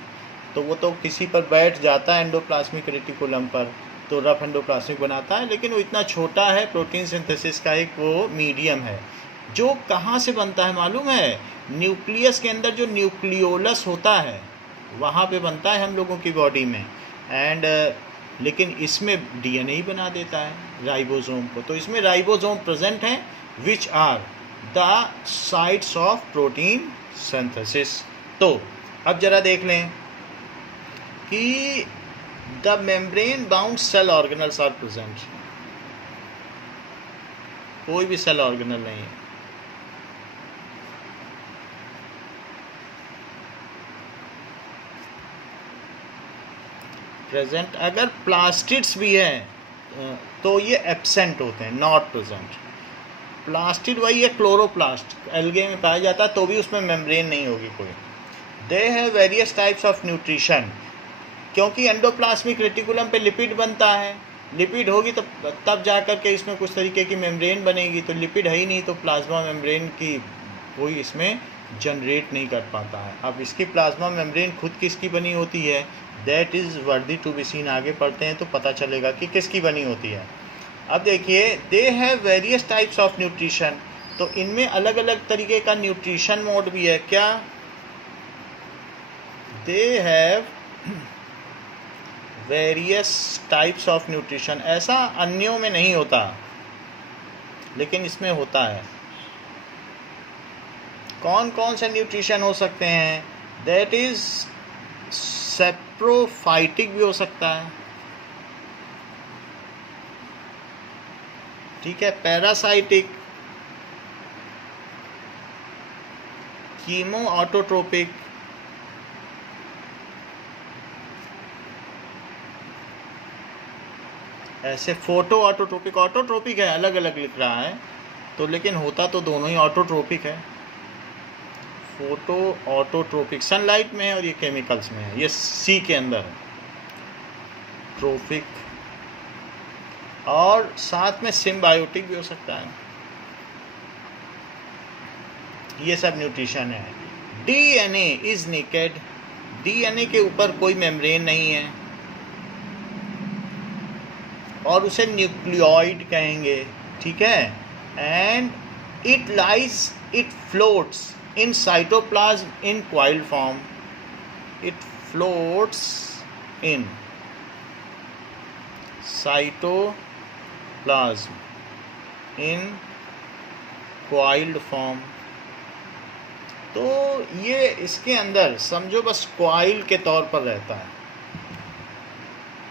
तो वो तो किसी पर बैठ जाता है एंडोप्लाज्मिक रेटिकुलम पर, तो रफ एंडोप्लाज्मिक बनाता है, लेकिन वो इतना छोटा है, प्रोटीन सिंथेसिस का एक वो मीडियम है। जो कहाँ से बनता है मालूम है? न्यूक्लियस के अंदर जो न्यूक्लियोलस होता है वहाँ पे बनता है हम लोगों की बॉडी में। एंड लेकिन इसमें डीएनए ही बना देता है राइबोसोम को। तो इसमें राइबोसोम प्रेजेंट हैं which are the sites of protein synthesis. तो अब जरा देख लें कि the membrane bound cell organelles are present. कोई भी सेल ऑर्गेनल नहीं है। प्रेजेंट अगर प्लास्टिड्स भी हैं तो ये एब्सेंट होते हैं, नॉट प्रेजेंट। प्लास्टिड वही है क्लोरोप्लास्ट, एल्गे में पाया जाता है, तो भी उसमें मेम्ब्रेन नहीं होगी कोई। They have various types of nutrition, क्योंकि एंडोप्लाज्मिक रेटिकुलम पे लिपिड बनता है। लिपिड होगी तो तब जा कर के इसमें कुछ तरीके की मेम्ब्रेन बनेगी। तो लिपिड है ही नहीं, तो प्लाज्मा मेम्ब्रेन की कोई इसमें जनरेट नहीं कर पाता है। अब इसकी प्लाज्मा मेम्ब्रेन खुद किसकी बनी होती है, that is worthy to be seen. आगे पढ़ते हैं तो पता चलेगा कि किसकी बनी होती है। अब देखिए, they have various types of nutrition, तो इनमें अलग अलग तरीके का न्यूट्रिशन मोड भी है। क्या? They have various types of nutrition. ऐसा अन्यों में नहीं होता, लेकिन इसमें होता है। कौन कौन से न्यूट्रिशन हो सकते हैं? दैट इज सेप्रोफाइटिक भी हो सकता है, ठीक है, पैरासाइटिक, कीमो ऑटोट्रोपिक, ऐसे फोटो ऑटोट्रोपिक। ऑटोट्रोपिक है, अलग अलग लिख रहा है तो, लेकिन होता तो दोनों ही ऑटोट्रोपिक है। फोटो ऑटोट्रोपिक सनलाइट में है और ये केमिकल्स में है, ये सी के अंदर है। ट्रोपिक, और साथ में सिम्बायोटिक भी हो सकता है। ये सब न्यूट्रिशन है। डीएनए इज नेकेड, डीएनए के ऊपर कोई मेम्ब्रेन नहीं है और उसे न्यूक्लियोइड कहेंगे, ठीक है। And it lies, it floats in cytoplasm in coiled form. It floats in cytoplasm in coiled form. तो ये इसके अंदर समझो बस कॉइल के तौर पर रहता है,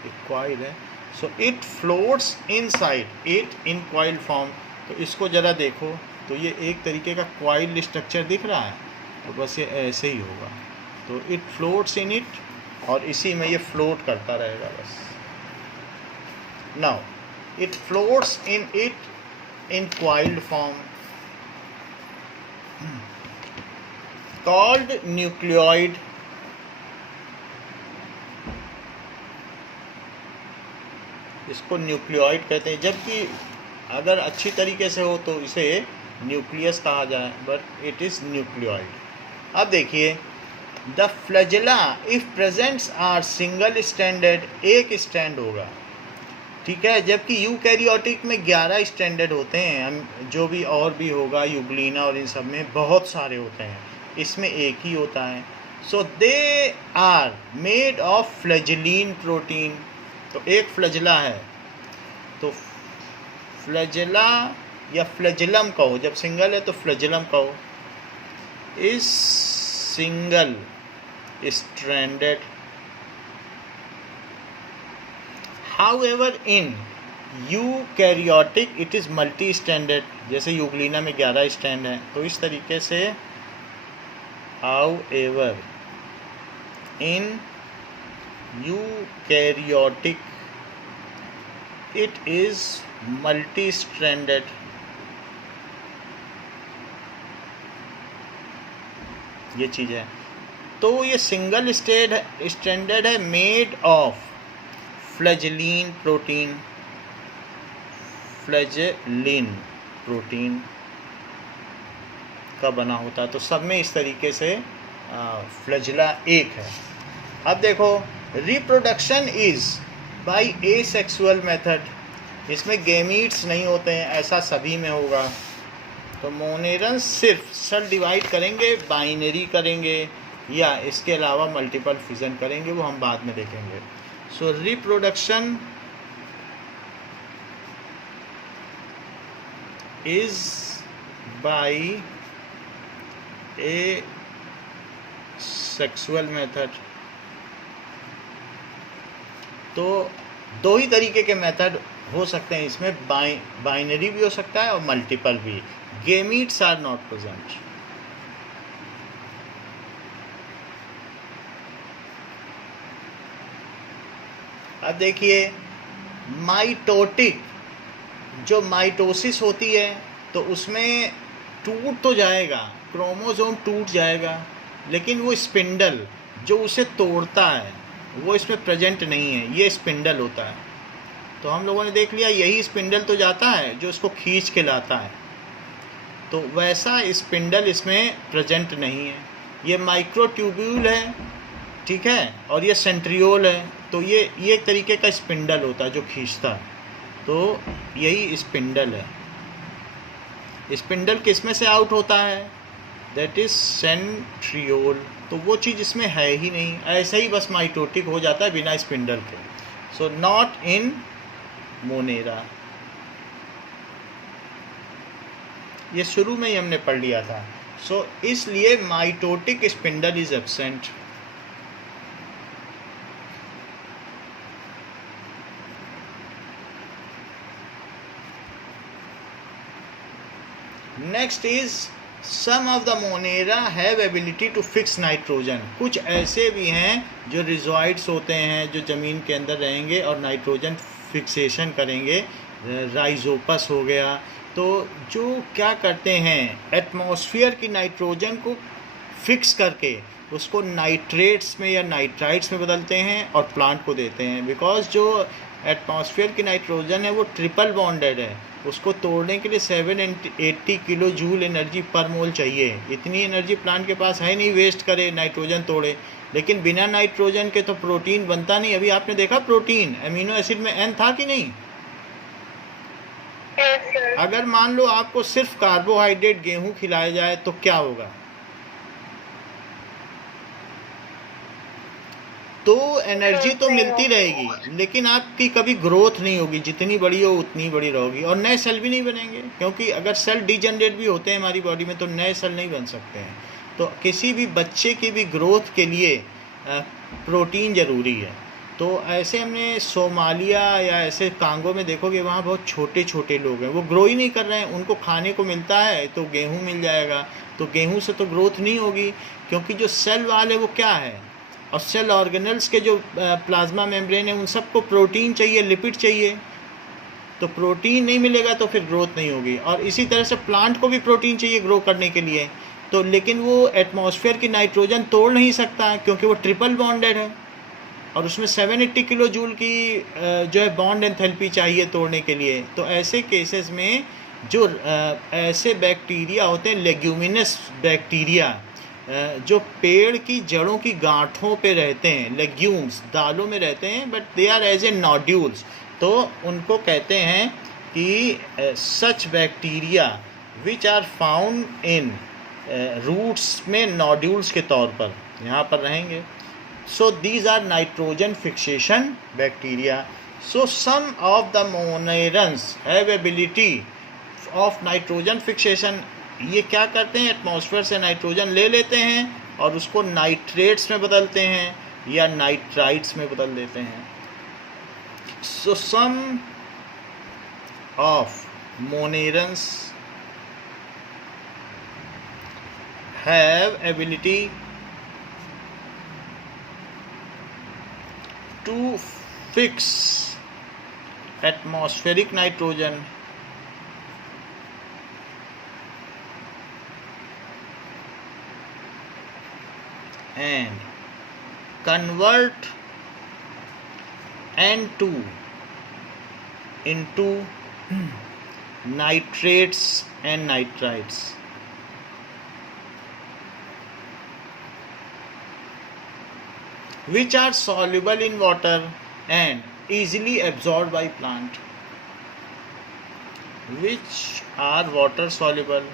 एक कॉइल है। So it floats inside it in coiled form. तो इसको ज़रा देखो तो ये एक तरीके का कॉइल स्ट्रक्चर दिख रहा है, तो बस ये ऐसे ही होगा। तो इट फ्लोट्स इन इट, और इसी में ये फ्लोट करता रहेगा बस। Now, it floats in coiled form called nucleoid. इसको न्यूक्लियोइड कहते हैं, जबकि अगर अच्छी तरीके से हो तो इसे न्यूक्लियस कहा जाए, बट इट इज़ न्यूक्लियोइड। अब देखिए, the flagella if presents are single standard, एक स्टैंड होगा, ठीक है, जबकि यूकैरियोटिक में 11 स्टैंडर्ड होते हैं। हम जो भी और भी होगा, यूग्लिना और इन सब में बहुत सारे होते हैं, इसमें एक ही होता है। So they are made of flagellin protein. तो एक फ्लैजेला है, तो फ्लैजेला या फ्लैजेलम कहो, जब सिंगल है तो फ्लैजेलम कहो, is single stranded. However in eukaryotic it is multi standard, जैसे यूग्लिना में 11 स्टैंड हैं, तो इस तरीके से however in eukaryotic it is multi stranded. ये चीज़ है। तो ये सिंगल स्टैंडर्ड है, made of flagellin protein, फ्लैजेलिन protein का बना होता है। तो सब में इस तरीके से फ्लैजेला एक है। अब देखो, reproduction is by asexual method, इसमें गैमीट्स नहीं होते हैं, ऐसा सभी में होगा। तो मोनेरन्स सिर्फ सेल डिवाइड करेंगे, बाइनरी करेंगे, या इसके अलावा मल्टीपल फिजन करेंगे, वो हम बाद में देखेंगे। सो reproduction is by A sexual method. तो दो ही तरीके के मेथड हो सकते हैं इसमें, बाइनरी भी हो सकता है और मल्टीपल भी। Gametes are not present. अब देखिए, माइटोटिक जो माइटोसिस होती है, तो उसमें टूट तो जाएगा, क्रोमोसोम टूट जाएगा, लेकिन वो स्पिंडल जो उसे तोड़ता है वो इसमें प्रेजेंट नहीं है, ये स्पिंडल होता है। तो हम लोगों ने देख लिया, यही स्पिंडल तो जाता है जो इसको खींच के लाता है, तो वैसा स्पिंडल इसमें प्रेजेंट नहीं है। ये माइक्रोट्यूब्यूल है, ठीक है, और ये सेंट्रियोल है। तो ये एक तरीके का स्पिंडल होता है जो खींचता है, तो यही स्पिंडल है। स्पिंडल किसमें से आउट होता है? That is centriole. तो वो चीज़ इसमें है ही नहीं, ऐसे ही बस माइटोटिक हो जाता है बिना स्पिंडल के। So not in Monera. ये शुरू में ही हमने पढ़ लिया था। सो इसलिए mitotic spindle is absent. Next is some of the monera have ability to fix nitrogen. कुछ ऐसे भी हैं जो रिजॉइड्स होते हैं, जो ज़मीन के अंदर रहेंगे और नाइट्रोजन फिक्सेशन करेंगे। राइजोपस हो गया, तो जो क्या करते हैं, एटमॉस्फेयर की नाइट्रोजन को फिक्स करके उसको नाइट्रेट्स में या नाइट्राइट्स में बदलते हैं और प्लांट को देते हैं। बिकॉज जो एटमॉस्फेयर की नाइट्रोजन है वो ट्रिपल बॉन्डेड है, उसको तोड़ने के लिए 780 किलो जूल एनर्जी पर मोल चाहिए। इतनी एनर्जी प्लांट के पास है नहीं, वेस्ट करे नाइट्रोजन तोड़े। लेकिन बिना नाइट्रोजन के तो प्रोटीन बनता नहीं। अभी आपने देखा प्रोटीन अमीनो एसिड में N था कि नहीं? अगर मान लो आपको सिर्फ कार्बोहाइड्रेट गेहूं खिलाया जाए तो क्या होगा? तो एनर्जी तो मिलती रहेगी, लेकिन आपकी कभी ग्रोथ नहीं होगी, जितनी बड़ी हो उतनी बड़ी रहोगी, और नए सेल भी नहीं बनेंगे। क्योंकि अगर सेल डिजनरेट भी होते हैं हमारी बॉडी में तो नए सेल नहीं बन सकते हैं। तो किसी भी बच्चे की भी ग्रोथ के लिए प्रोटीन ज़रूरी है। तो ऐसे हमने सोमालिया या ऐसे कांगो में देखोगे, वहाँ बहुत छोटे छोटे लोग हैं, वो ग्रो ही नहीं कर रहे हैं। उनको खाने को मिलता है तो गेहूँ मिल जाएगा, तो गेहूँ से तो ग्रोथ नहीं होगी, क्योंकि जो सेल वाल है वो क्या है, और सेल ऑर्गेनल्स के जो प्लाज्मा मेम्ब्रेन है उन सबको प्रोटीन चाहिए, लिपिड चाहिए। तो प्रोटीन नहीं मिलेगा तो फिर ग्रोथ नहीं होगी। और इसी तरह से प्लांट को भी प्रोटीन चाहिए ग्रो करने के लिए, तो लेकिन वो एटमॉस्फेयर की नाइट्रोजन तोड़ नहीं सकता क्योंकि वो ट्रिपल बॉन्डेड है और उसमें 780 किलो जूल की जो है बॉन्ड एंथैल्पी चाहिए तोड़ने के लिए। तो ऐसे केसेस में जो ऐसे बैक्टीरिया होते हैं लेग्यूमिनस बैक्टीरिया, जो पेड़ की जड़ों की गांठों पे रहते हैं, लेग्यूम्स दालों में रहते हैं, but they are as a nodules, तो उनको कहते हैं कि such bacteria which are found in roots में नॉड्यूल्स के तौर पर यहाँ पर रहेंगे। So these are nitrogen fixation bacteria. So some of the monerans have ability of nitrogen fixation. ये क्या करते हैं, एटमॉस्फेयर से नाइट्रोजन ले लेते हैं और उसको नाइट्रेट्स में बदलते हैं या नाइट्राइट्स में बदल देते हैं। So some of monerans have ability to fix atmospheric nitrogen and convert N2 into nitrates and nitrites. Which are soluble in water and easily absorbed by plant. Which are water soluble.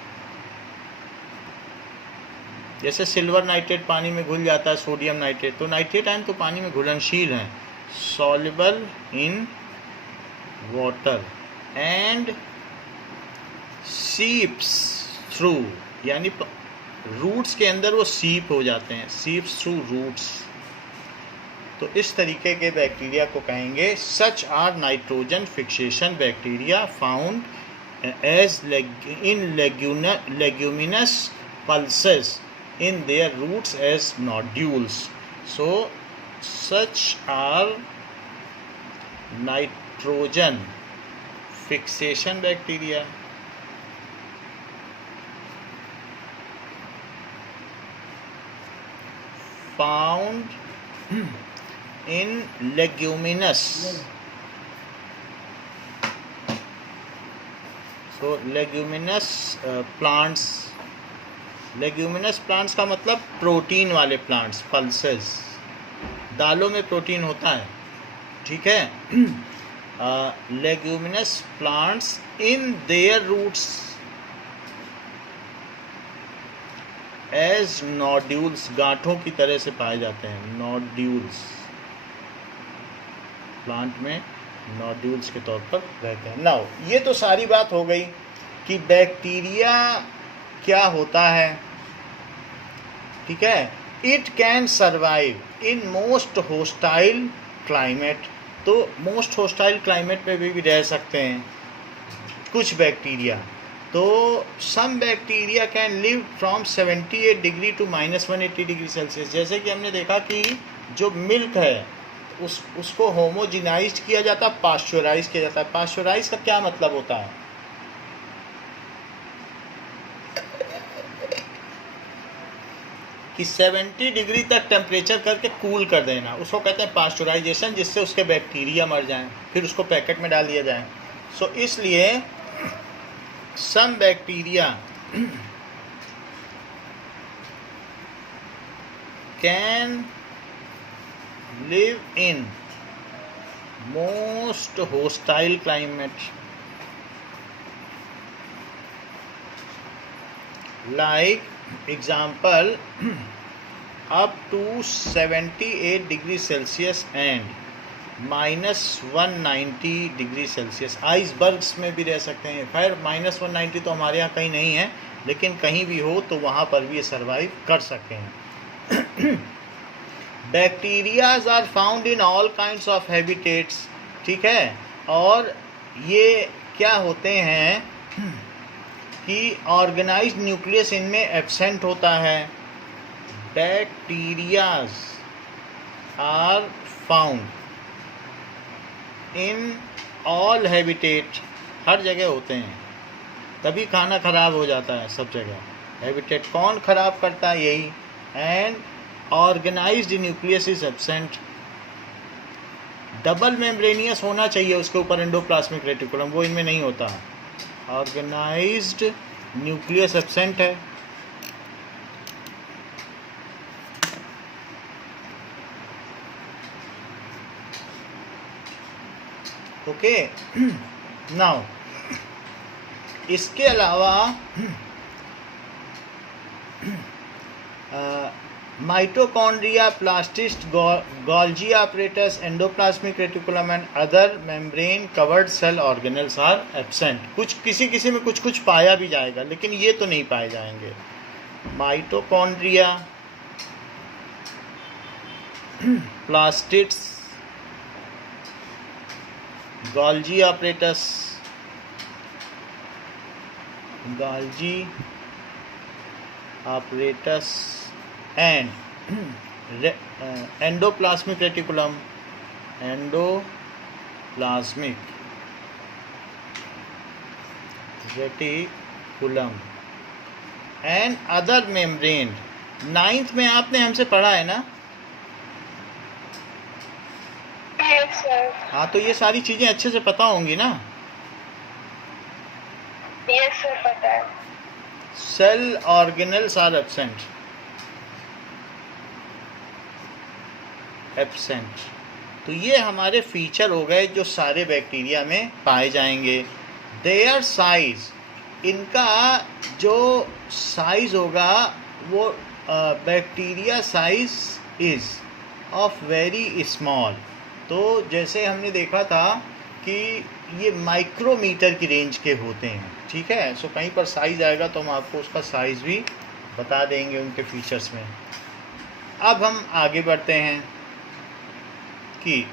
जैसे silver nitrate पानी में घुल जाता है, sodium nitrate, तो nitrate ion तो पानी में घुलनशील हैं, soluble in water and seeps through, यानी रूट्स के अंदर वो सीप हो जाते हैं, seeps through roots। तो इस तरीके के बैक्टीरिया को कहेंगे such are nitrogen fixation bacteria found as in leguminous pulses in their roots as nodules. So such are nitrogen fixation bacteria found in leguminous, so leguminous plants, leguminous plants का मतलब protein वाले plants, pulses, दालों में protein होता है, ठीक है। Leguminous plants in their roots as nodules, गांठों की तरह से पाए जाते हैं, नॉड्यूल्स, प्लांट में नॉड्यूल्स के तौर पर रहते हैं। नाउ ये तो सारी बात हो गई कि बैक्टीरिया क्या होता है, ठीक है। It can survive in most hostile climate, तो मोस्ट होस्टाइल क्लाइमेट में भी रह सकते हैं कुछ बैक्टीरिया। तो some bacteria can live from 78 degree to -180 degree Celsius. जैसे कि हमने देखा कि जो मिल्क है उसको होमोजिनाइज किया जाता है, पास्चुराइज किया जाता है। पास्चुराइज का क्या मतलब होता है कि 70 डिग्री तक टेम्परेचर करके कूल कर देना, उसको कहते हैं पास्चुराइजेशन, जिससे उसके बैक्टीरिया मर जाएं, फिर उसको पैकेट में डाल दिया जाए। सो इसलिए some bacteria can live in most hostile climate like example up to 78 degree Celsius and -190 degree Celsius. Icebergs में भी रह सकते हैं। खैर -190 तो हमारे यहाँ कहीं नहीं है, लेकिन कहीं भी हो तो वहाँ पर भी ये सर्वाइव कर सकते हैं। Bacterias are found in all kinds of habitats, ठीक है। और ये क्या होते हैं कि ऑर्गेनाइज्ड न्यूक्लियस इनमें एब्सेंट होता है। Bacterias are found in all habitat, हर जगह होते हैं, तभी खाना खराब हो जाता है सब जगह। हैबिटेट कौन खराब करता है? यही। And organized nucleus is absent, double membranous होना चाहिए उसके ऊपर एंडोप्लाज्मिक रेटिकुलम, वो इनमें नहीं होता। ऑर्गेनाइज्ड न्यूक्लियस एब्सेंट है। ओके, नाउ इसके अलावा mitochondria, plastids, Golgi apparatus, endoplasmic reticulum and other membrane covered cell organelles are absent. कुछ किसी में कुछ पाया भी जाएगा, लेकिन ये तो नहीं पाए जाएंगे। Mitochondria, plastids, Golgi apparatus, and endoplasmic reticulum, and other membrane। 9th में आपने हमसे पढ़ा है ना? Yes, sir. हाँ, तो ये सारी चीज़ें अच्छे से पता होंगी ना? Yes, sir, पता है। Cell organelles are absent. तो ये हमारे फीचर हो गए जो सारे बैक्टीरिया में पाए जाएंगे। देयर साइज, इनका जो साइज होगा वो bacteria size is of very small. तो जैसे हमने देखा था कि ये माइक्रोमीटर की रेंज के होते हैं, ठीक है। सो कहीं पर साइज आएगा तो हम आपको उसका साइज भी बता देंगे उनके फीचर्स में। अब हम आगे बढ़ते हैं कि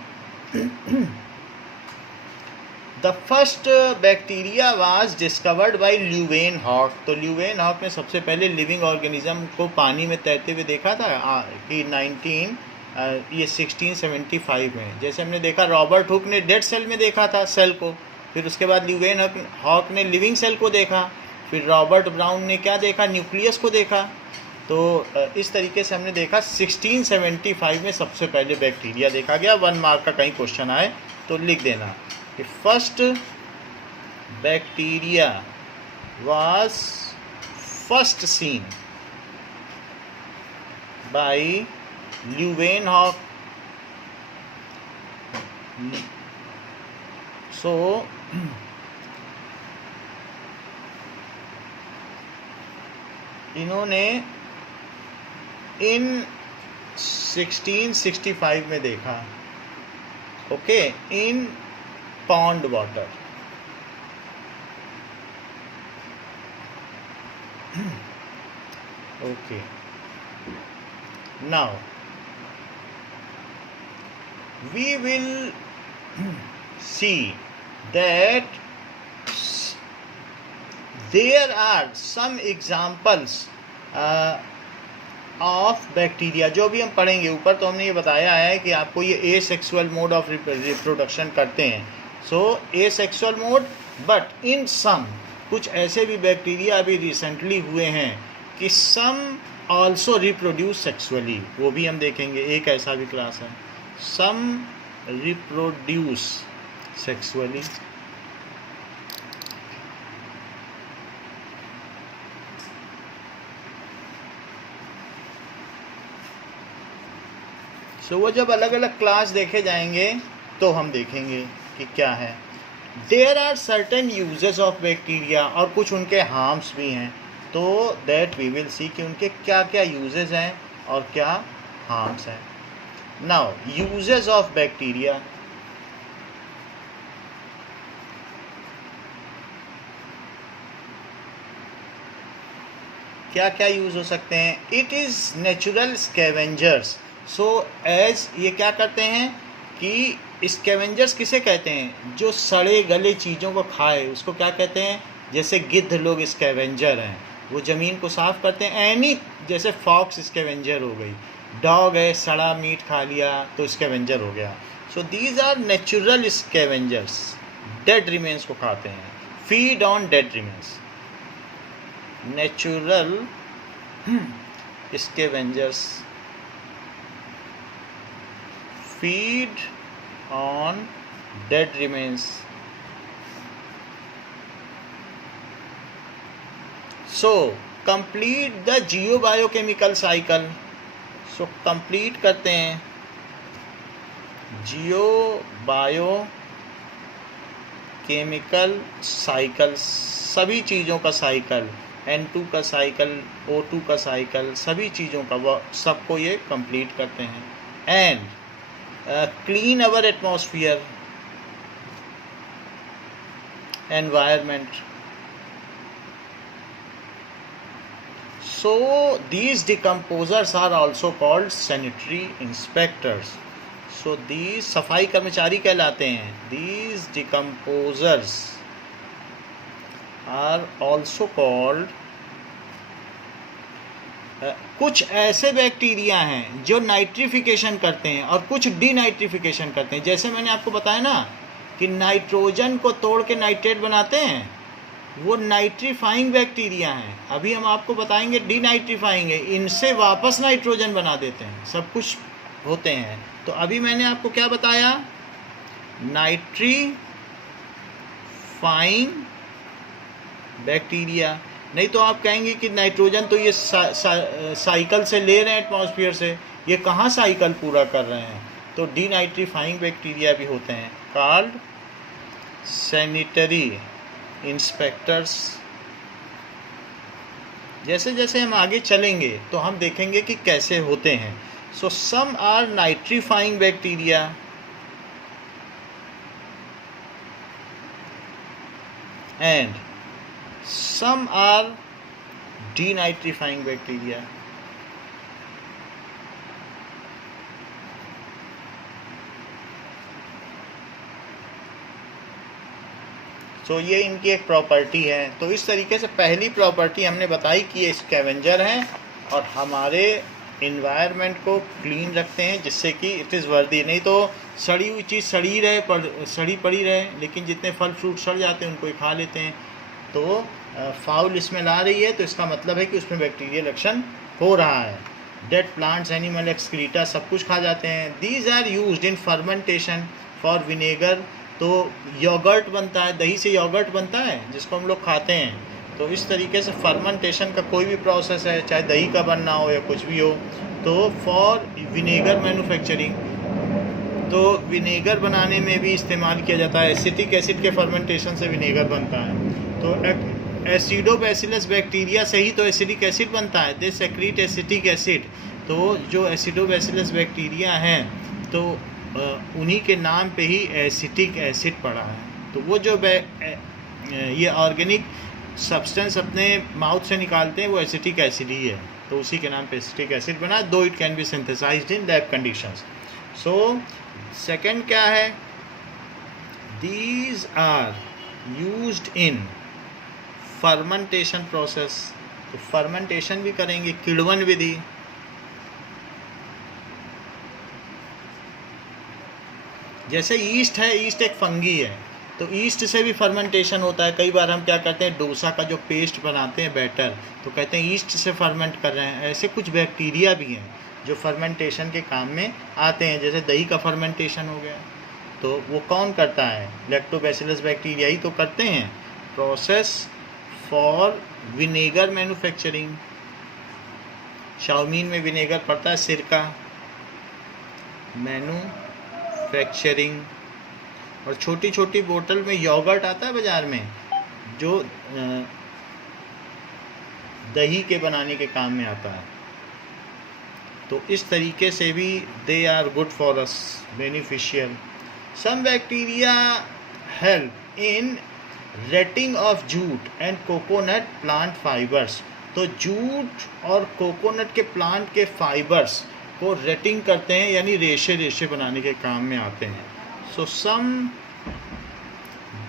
the first bacteria was discovered by Leeuwenhoek. तो ल्यूवेनहॉक ने सबसे पहले लिविंग ऑर्गेनिज्म को पानी में तैरते हुए देखा था कि 1675 में। जैसे हमने देखा रॉबर्ट हुक ने डेड सेल में देखा था सेल को, फिर उसके बाद ल्यूवेनहॉक ने लिविंग सेल को देखा, फिर रॉबर्ट ब्राउन ने क्या देखा? न्यूक्लियस को देखा। तो इस तरीके से हमने देखा 1675 में सबसे पहले बैक्टीरिया देखा गया। 1 मार्क का कहीं क्वेश्चन आए तो लिख देना कि first bacteria was first seen by Leeuwenhoek. So इन्होंने इन 1665 में देखा, okay, in pond water. Okay, now we will see that there are some examples of bacteria. जो भी हम पढ़ेंगे ऊपर तो हमने ये बताया है कि आपको ये एसेक्सुअल मोड ऑफ रिप्रोडक्शन करते हैं। सो एसेक्सुअल मोड, बट इन सम, कुछ ऐसे भी बैक्टीरिया अभी रिसेंटली हुए हैं कि सम ऑल्सो रिप्रोड्यूस सेक्सुअली, वो भी हम देखेंगे। एक ऐसा भी क्लास है, सम रिप्रोड्यूस सेक्सुअली। तो वो जब अलग अलग क्लास देखे जाएंगे तो हम देखेंगे कि क्या है। There are certain uses of bacteria, और कुछ उनके हार्म्स भी हैं। तो दैट वी विल सी कि उनके क्या क्या यूजेस हैं और क्या हार्म्स हैं। Now uses of bacteria. क्या क्या यूज़ हो सकते हैं? It is natural scavengers. So as ये क्या करते हैं कि स्कैवेंजर्स किसे कहते हैं? जो सड़े गले चीज़ों को खाए उसको क्या कहते हैं? जैसे गिद्ध लोग स्कैवेंजर हैं, वो ज़मीन को साफ़ करते हैं। एनी, जैसे फॉक्स स्कैवेंजर हो गई, डॉग है सड़ा मीट खा लिया तो स्कैवेंजर हो गया। So these are natural scavengers dead remains को खाते हैं, feed on dead remains. Natural scavengers feed on dead remains. So complete the geo biochemical cycle. So complete करते हैं जियो बायो केमिकल साइकिल, सभी चीज़ों का साइकिल, N2 का साइकिल, O2 का साइकिल, सभी चीज़ों का वो सबको ये कंप्लीट करते हैं। And clean our atmosphere environment. So these decomposers are also called sanitary inspectors. So these सफाई कर्मचारी कहलाते हैं। These decomposers are also called कुछ ऐसे बैक्टीरिया हैं जो नाइट्रिफिकेशन करते हैं और कुछ डीनाइट्रिफिकेशन करते हैं। जैसे मैंने आपको बताया ना कि नाइट्रोजन को तोड़ के नाइट्रेट बनाते हैं, वो नाइट्रीफाइंग बैक्टीरिया हैं। अभी हम आपको बताएंगे डीनाइट्रीफाइंग है, इनसे वापस नाइट्रोजन बना देते हैं, सब कुछ होते हैं। तो अभी मैंने आपको क्या बताया, नाइट्रीफाइंग बैक्टीरिया। नहीं तो आप कहेंगे कि नाइट्रोजन तो ये साइकिल से ले रहे हैं एटमॉस्फेयर से, ये कहाँ साइकिल पूरा कर रहे हैं। तो डीनाइट्रीफाइंग बैक्टीरिया भी होते हैं, कॉल्ड सैनिटरी इंस्पेक्टर्स। जैसे जैसे हम आगे चलेंगे तो हम देखेंगे कि कैसे होते हैं। So some are nitrifying bacteria and some are denitrifying bacteria. तो ये इनकी एक प्रॉपर्टी है। तो इस तरीके से पहली प्रॉपर्टी हमने बताई कि ये स्कैवेंजर हैं और हमारे इन्वायरमेंट को क्लीन रखते हैं, जिससे कि इट इज़ वर्दी। नहीं तो सड़ी हुई चीज़ सड़ी पड़ी रहे, लेकिन जितने फल फ्रूट सड़ जाते हैं उनको ही खा लेते हैं। तो फाउल स्मेल आ रही है तो इसका मतलब है कि उसमें बैक्टीरियल एक्शन हो रहा है। डेड प्लांट्स, एनिमल एक्सक्रीटा सब कुछ खा जाते हैं। These are used in fermentation for vinegar. तो योगर्ट बनता है, दही से योगर्ट बनता है जिसको हम लोग खाते हैं। तो इस तरीके से फर्मेंटेशन का कोई भी प्रोसेस है, चाहे दही का बनना हो या कुछ भी हो, तो फॉर विनेगर मैन्युफैक्चरिंग, तो विनेगर बनाने में भी इस्तेमाल किया जाता है। एसिटिक एसिड के फर्मेंटेशन से विनेगर बनता है। तो एसिडोबैसिलस बैक्टीरिया से ही तो एसिडिक एसिड बनता है, दे सेक्रीट एसिटिक एसिड। तो जो एसिडोबैसिलस बैक्टीरिया हैं तो उन्हीं के नाम पे ही एसिटिक एसिड पड़ा है। तो वो जो ये ऑर्गेनिक सब्सटेंस अपने माउथ से निकालते हैं वो एसिटिक एसिड ही है, तो उसी के नाम पे एसिटिक एसिड बना, दो it can be synthesized in lab conditions. So second क्या है, these are used in fermentation process. तो फर्मेंटेशन भी करेंगे, किण्वन विधि। जैसे ईस्ट है, ईस्ट एक फंगी है, तो ईस्ट से भी फर्मेंटेशन होता है। कई बार हम क्या करते हैं, डोसा का जो पेस्ट बनाते हैं बैटर, तो कहते हैं ईस्ट से फर्मेंट कर रहे हैं। ऐसे कुछ बैक्टीरिया भी हैं जो फर्मेंटेशन के काम में आते हैं। जैसे दही का फर्मेंटेशन हो गया, तो वो कौन करता है, लैक्टोबैसिलस बैक्टीरिया ही तो करते हैं। Process for vinegar manufacturing, chowmein में विनेगर पड़ता है, सिरका, मैन्युफैक्चरिंग। और छोटी छोटी बोतल में योगर्ट आता है बाज़ार में, जो दही के बनाने के काम में आता है। तो इस तरीके से भी they are good for us, beneficial. Some bacteria help in retting of jute and coconut plant fibres. तो जूट और कोकोनट के प्लांट के फाइबर्स को रेटिंग करते हैं, यानी रेशे रेशे बनाने के काम में आते हैं। So some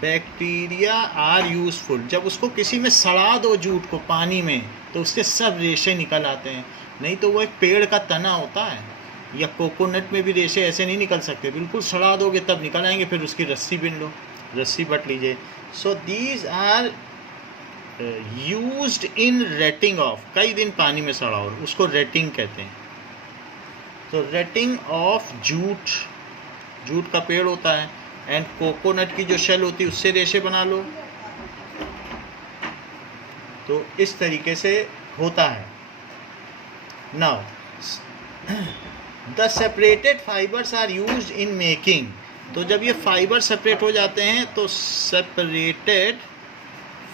bacteria are useful. जब उसको किसी में सड़ा दो जूट को पानी में, तो उसके सब रेशे निकल आते हैं। नहीं तो वो एक पेड़ का तना होता है, या कोकोनट में भी रेशे ऐसे नहीं निकल सकते, बिल्कुल सड़ा दोगे तब निकल आएंगे। फिर उसकी रस्सी बिन लो, रस्सी बट लीजिए। So these are used in retting of, कई दिन पानी में सड़ा और उसको रेटिंग कहते हैं। तो रेटिंग ऑफ जूट, जूट का पेड़ होता है, एंड कोकोनट की जो शेल होती है उससे रेशे बना लो। तो इस तरीके से होता है। Now the separated fibres are used in making. तो जब ये फाइबर सेपरेट हो जाते हैं तो separated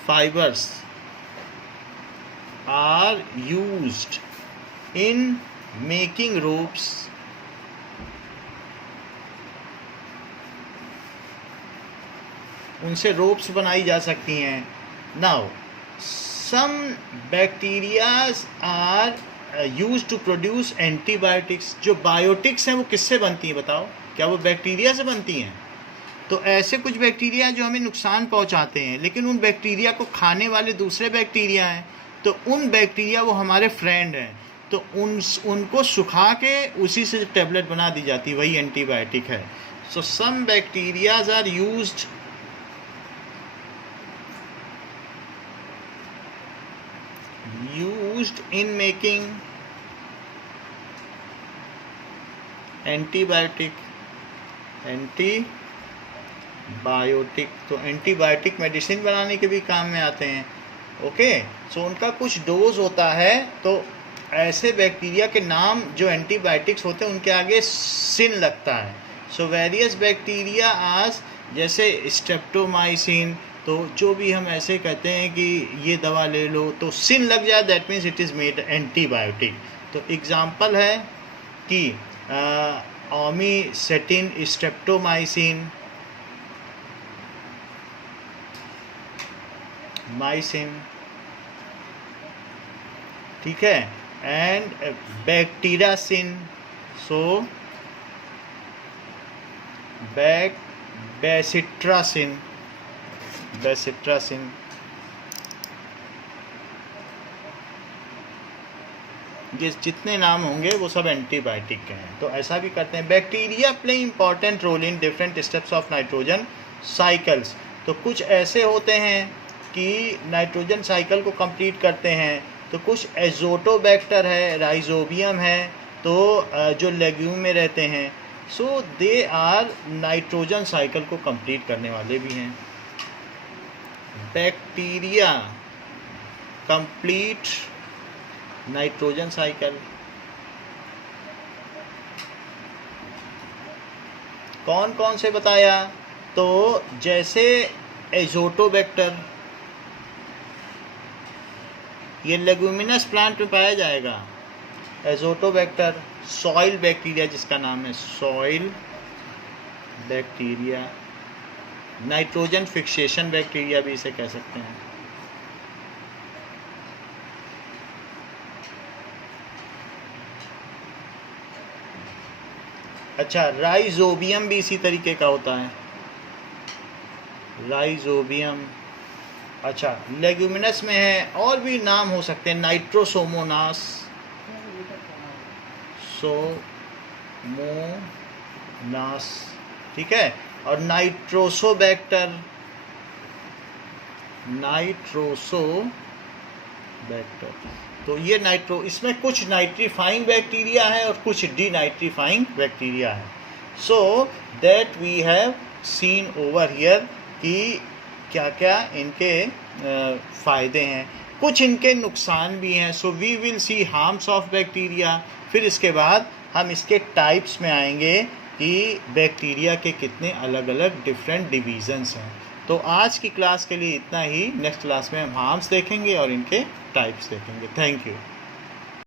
fibres are used in making ropes. उनसे रोप्स बनाई जा सकती हैं। Now some bacterias are use to produce antibiotics. जो बायोटिक्स हैं वो किससे बनती हैं बताओ, क्या वो बैक्टीरिया से बनती हैं? तो ऐसे कुछ बैक्टीरिया जो हमें नुकसान पहुंचाते हैं, लेकिन उन बैक्टीरिया को खाने वाले दूसरे बैक्टीरिया हैं, तो उन बैक्टीरिया वो हमारे फ्रेंड हैं, तो उनको सुखा के उसी से टेबलेट बना दी जाती है, वही एंटीबायोटिक है। So some bacterias are used in making antibiotic. तो एंटीबायोटिक मेडिसिन बनाने के भी काम में आते हैं। ओके, सो उनका कुछ डोज होता है। तो ऐसे बैक्टीरिया के नाम जो एंटीबायोटिक्स होते हैं उनके आगे सिन लगता है। सो वेरियस बैक्टीरिया आज जैसे स्ट्रेप्टोमाइसिन, तो जो भी हम ऐसे कहते हैं कि ये दवा ले लो तो सिन लग जाए, that means it is made antibiotic. तो एग्जांपल है कि ओमीसेटिन, स्ट्रेप्टोमाइसिन, माइसिन, ठीक है, एंड बैक्टीरियासिन। सो बेसिट्रासिन, ये जितने नाम होंगे वो सब एंटीबायोटिक के हैं। तो ऐसा भी करते हैं। Bacteria play important role in different steps of nitrogen cycles. तो कुछ ऐसे होते हैं कि नाइट्रोजन साइकिल को कंप्लीट करते हैं। तो कुछ एजोटोबैक्टर है, राइजोबियम है, तो जो लेग्यूम में रहते हैं, so they are nitrogen cycle को कंप्लीट करने वाले भी हैं। Bacteria complete nitrogen cycle. कौन कौन से बताया? तो जैसे एजोटोबैक्टर, ये लेगुमिनस प्लांट में पाया जाएगा। एजोटोबैक्टर, सॉइल बैक्टीरिया जिसका नाम है soil bacteria, nitrogen fixation bacteria भी इसे कह सकते हैं। अच्छा, राइजोबियम भी इसी तरीके का होता है, राइजोबियम। अच्छा, लेग्यूमिनस में है, और भी नाम हो सकते हैं, नाइट्रोसोमोनास, सोमोनास, ठीक है, और नाइट्रोसोबैक्टर, तो ये इसमें कुछ नाइट्रीफाइंग बैक्टीरिया है और कुछ डीनाइट्रीफाइंग बैक्टीरिया है। So that we have seen over here कि क्या क्या इनके फ़ायदे हैं, कुछ इनके नुकसान भी हैं। So we will see harms of bacteria. फिर इसके बाद हम इसके टाइप्स में आएंगे कि बैक्टीरिया के कितने अलग अलग डिफरेंट डिवीज़न्स हैं। तो आज की क्लास के लिए इतना ही। नेक्स्ट क्लास में हम हार्म्स देखेंगे और इनके टाइप्स देखेंगे। Thank you.